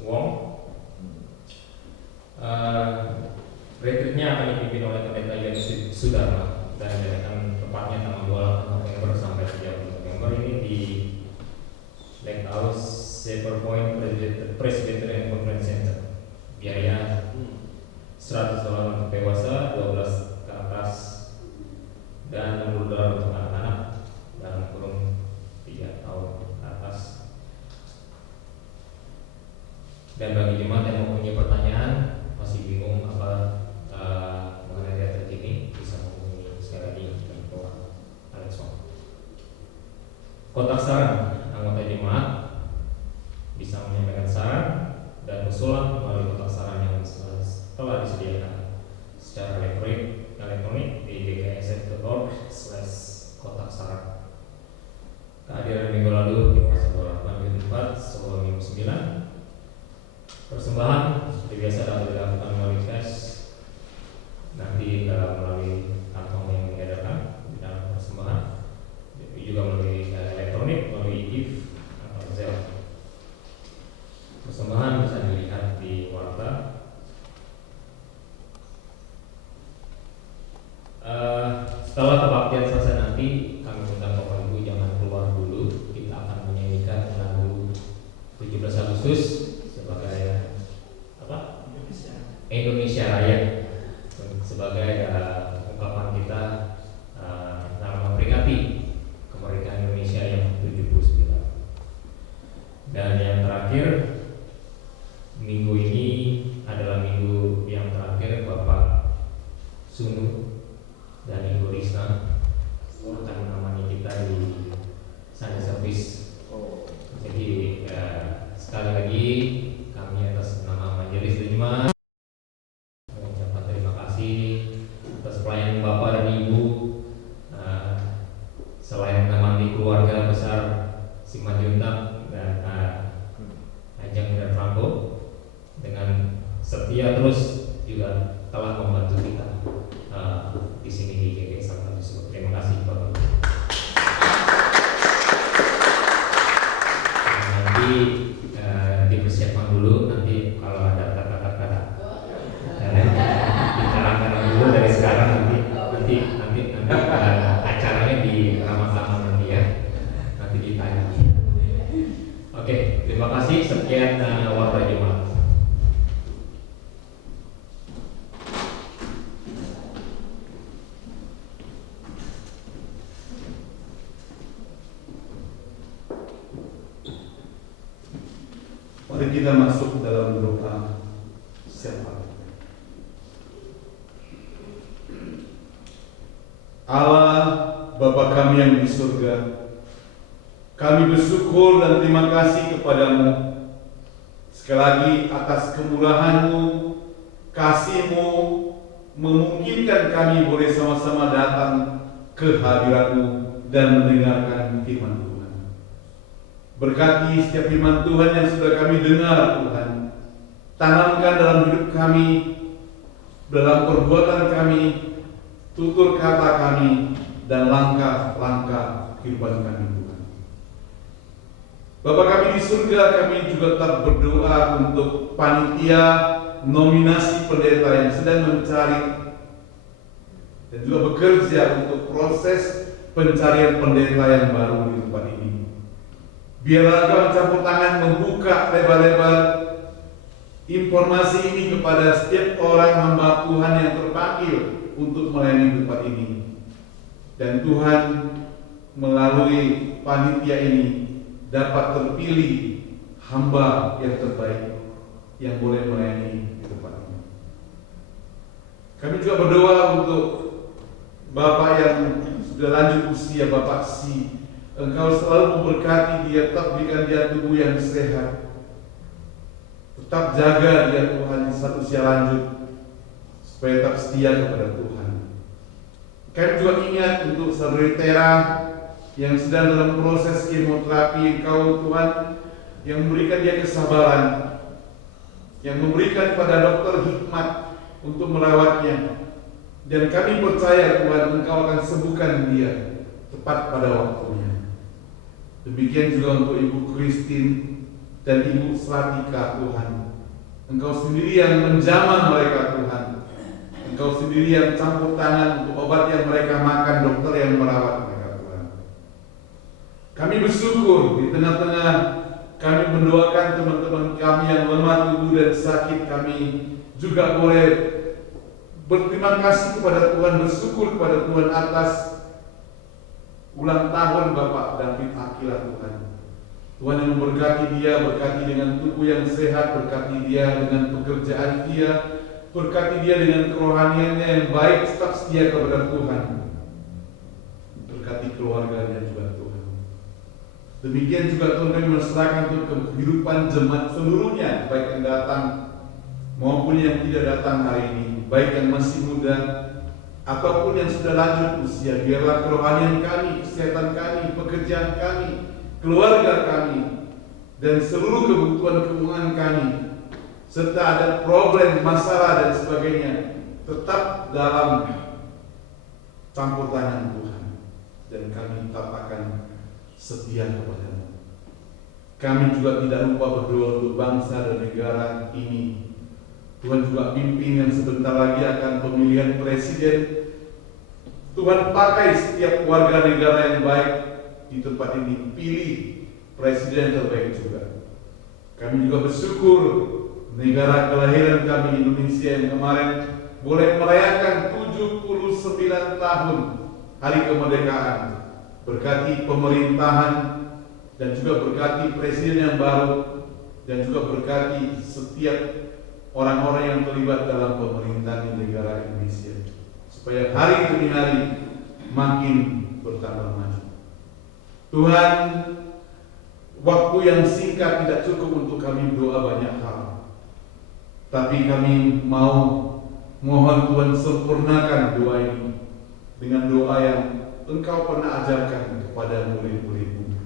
Wong. Retreatnya akan dipimpin oleh Pendeta Jonas Sudarma dan diadakan tepatnya tanggal 28 November sampai 30 November ini di Lake House Saper Point Presbyterian Conference Center. Biaya $100 untuk dewasa, 12 ke atas, dan $60 untuk anak-anak dalam kurun 3 tahun ke atas. Dan bagi jemaat yang mempunyai pertanyaan, masih bingung apa mengenai retreat ini, bisa menghubungi sekali lagi Ketua Alex Wong. Kontak saran anggota jemaat bisa menyampaikan saran dan usulan melalui kotak saran yang telah disediakan secara elektronik di dksf.org/kotak saran. Kehadiran minggu lalu di masa 4 sebelum minggu 9. Persembahan seperti biasa dapat dilakukan melalui cash, nanti melalui kantong yang diedarkan di dalam persembahan, juga melalui elektronik, melalui gift atau Zelle. Persembahan bisa dilihat di warta. Setelah kebaktian selesai nanti, kami undang Bapak Ibu jangan keluar dulu. Kita akan menyanyikan lagu 17 Agustus sebagai apa? Indonesia Raya, sebagai ungkapan kita dalam memperingati kemerdekaan Indonesia yang 79. Dan yang terakhir, minggu ini adalah minggu yang terakhir Bapak Sunu dan Ibu Risna akan menemani kita di Sunday Service. Jadi sekali lagi kami atas nama Majelis Terjemahan mengucapkan terima kasih atas pelayanan Bapak dan Ibu. Selain menemani keluarga besar Simanjuntak dan Ajeng dan Rambo, dengan setia terus juga telah membantu kita di sini di GG Sabta tersebut. Terima kasih Bapak. Nanti dipersiapkan dulu, nanti kalau ada kata-kata dicarakan dulu dari sekarang, nanti acaranya di ramah-ramah nanti ya, nanti ditanya. Oke, terima kasih. Sekian warta jemaat. Mari kita masuk dalam doa syafaat. Allah Bapa kami yang di surga, kami bersyukur dan terima kasih kepadamu sekali lagi atas kemurahan-Mu, kasih-Mu, memungkinkan kami boleh sama-sama datang ke hadirat-Mu dan mendengarkan firman Tuhan. Berkati setiap firman Tuhan yang sudah kami dengar, Tuhan. Tanamkan dalam hidup kami, dalam perbuatan kami, tutur kata kami, dan langkah-langkah kehidupan kami, Tuhan. Bapa kami di surga, kami juga tetap berdoa untuk panitia nominasi pendeta yang sedang mencari dan juga bekerja untuk proses pencarian pendeta yang baru di tempat ini. Biarlah Engkau campur tangan membuka lebar-lebar informasi ini kepada setiap orang hamba Tuhan yang terpanggil untuk melayani tempat ini. Dan Tuhan melalui panitia ini dapat terpilih hamba yang terbaik yang boleh melayani di tempat ini. Kami juga berdoa untuk Bapak yang sudah lanjut usia, Bapak Si. Engkau selalu memberkati dia, tetap berikan dia tubuh yang sehat. Tetap jaga dia Tuhan di saat usia lanjut, supaya tetap setia kepada Tuhan. Kami juga ingat untuk saudari Tera yang sedang dalam proses kemoterapi. Engkau Tuhan yang memberikan dia kesabaran, yang memberikan pada dokter hikmat untuk merawatnya. Dan kami percaya Tuhan Engkau akan sembuhkan dia tepat pada waktunya. Demikian juga untuk Ibu Christine dan Ibu Slatika Tuhan. Engkau sendiri yang menjamah mereka Tuhan. Engkau sendiri yang campur tangan untuk obat yang mereka makan, dokter yang merawat mereka Tuhan. Kami bersyukur di tengah-tengah kami mendoakan teman-teman kami yang lemah tubuh dan sakit. Kami juga boleh berterima kasih kepada Tuhan, bersyukur kepada Tuhan atas ulang tahun Bapak David Akila Tuhan. Tuhan yang memberkati dia, berkati dengan tubuh yang sehat, berkati dia dengan pekerjaan dia, berkati dia dengan kerohaniannya yang baik, tetap setia kepada Tuhan. Berkati keluarganya juga Tuhan. Demikian juga Tuhan kami menserahkan untuk kehidupan jemaat seluruhnya, baik yang datang maupun yang tidak datang hari ini, baik yang masih muda ataupun yang sudah lanjut usia. Biarlah kerohanian kami, kesehatan kami, pekerjaan kami, keluarga kami, dan seluruh kebutuhan keuangan kami, serta ada problem, masalah dan sebagainya, tetap dalam campur tangan Tuhan. Dan kami tetap akan setia kepada-Mu. Kami juga tidak lupa berdoa untuk bangsa dan negara ini. Tuhan juga pimpin yang sebentar lagi akan pemilihan presiden. Tuhan pakai setiap warga negara yang baik di tempat ini, pilih presiden terbaik juga. Kami juga bersyukur negara kelahiran kami Indonesia yang kemarin boleh merayakan 79 tahun hari kemerdekaan. Berkati pemerintahan dan juga berkati presiden yang baru, dan juga berkati setiap orang-orang yang terlibat dalam pemerintahan di negara Indonesia, supaya hari demi hari makin bertambah maju. Tuhan, waktu yang singkat tidak cukup untuk kami berdoa banyak hal, tapi kami mau mohon Tuhan sempurnakan doa ini dengan doa yang Engkau pernah ajarkan kepada murid-murid-Mu.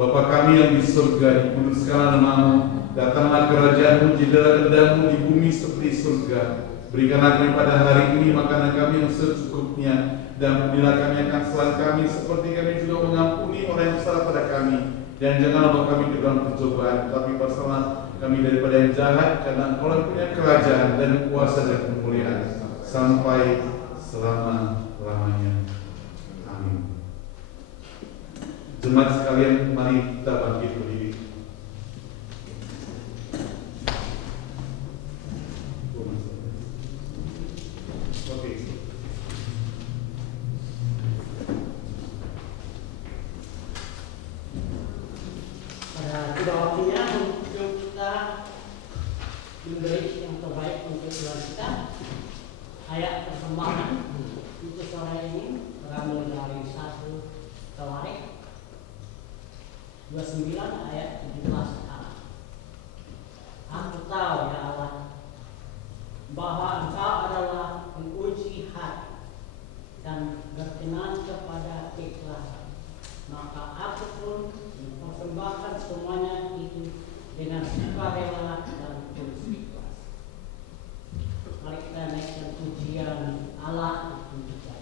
Bapa kami yang di surga, dikuduskanlah nama-Mu, datanglah kerajaan-Mu, jadilah kehendak-Mu di bumi seperti surga. Berikanlah kami pada hari ini makanan kami yang secukupnya, dan ampunilah kami akan kesalahan kami seperti kami juga mengampuni orang yang salah pada kami. Dan janganlah bawa kami ke dalam percobaan, tapi pasrahlah kami daripada yang jahat, karena Engkau punya kerajaan dan kuasa dan kemuliaan sampai selama-lamanya. Amin. Jemaat sekalian, mari kita bangkit berdiri. Oke. Sudah waktunya untuk kita memberi yang terbaik untuk Tuhan kita. Ayat persembahan untuk sore ini terambil dari 1 Tawarik 29 ayat 17a. Aku tahu ya Allah bahwa Engkau adalah penguji hati dan berkenan kepada keikhlasan. Maka aku pun mempersembahkan semuanya itu dengan sukarela dan tulus ikhlas. Mari kita naikkan pujian Allah untuk kita.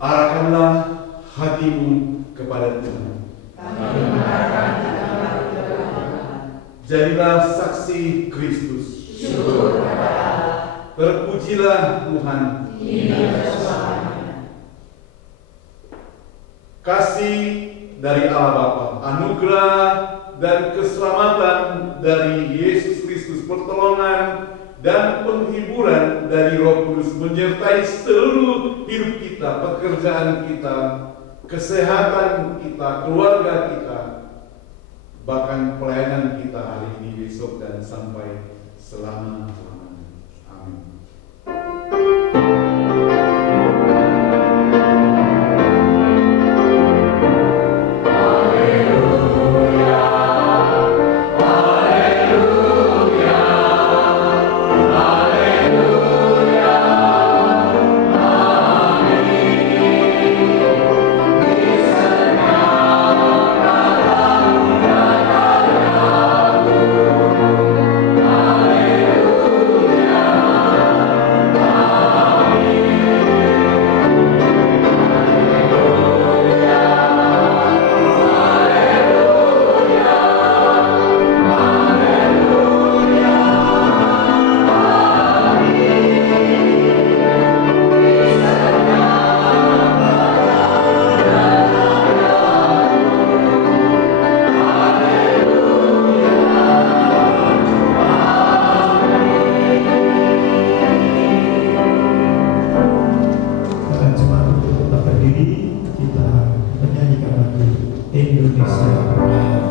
Arahkanlah hatimu kepada Tuhan. Jadilah saksi Kristus. Terpujilah Tuhan. Kasih dari Allah Bapa, anugerah dan keselamatan dari Yesus Kristus, pertolongan dan penghiburan dari Roh Kudus menyertai seluruh hidup kita, pekerjaan kita, kesehatan kita, keluarga kita, bahkan pelayanan kita hari ini, besok, dan sampai selama-lamanya. Amin. Kita berdiri, kita menyanyikan lagu Indonesia Raya.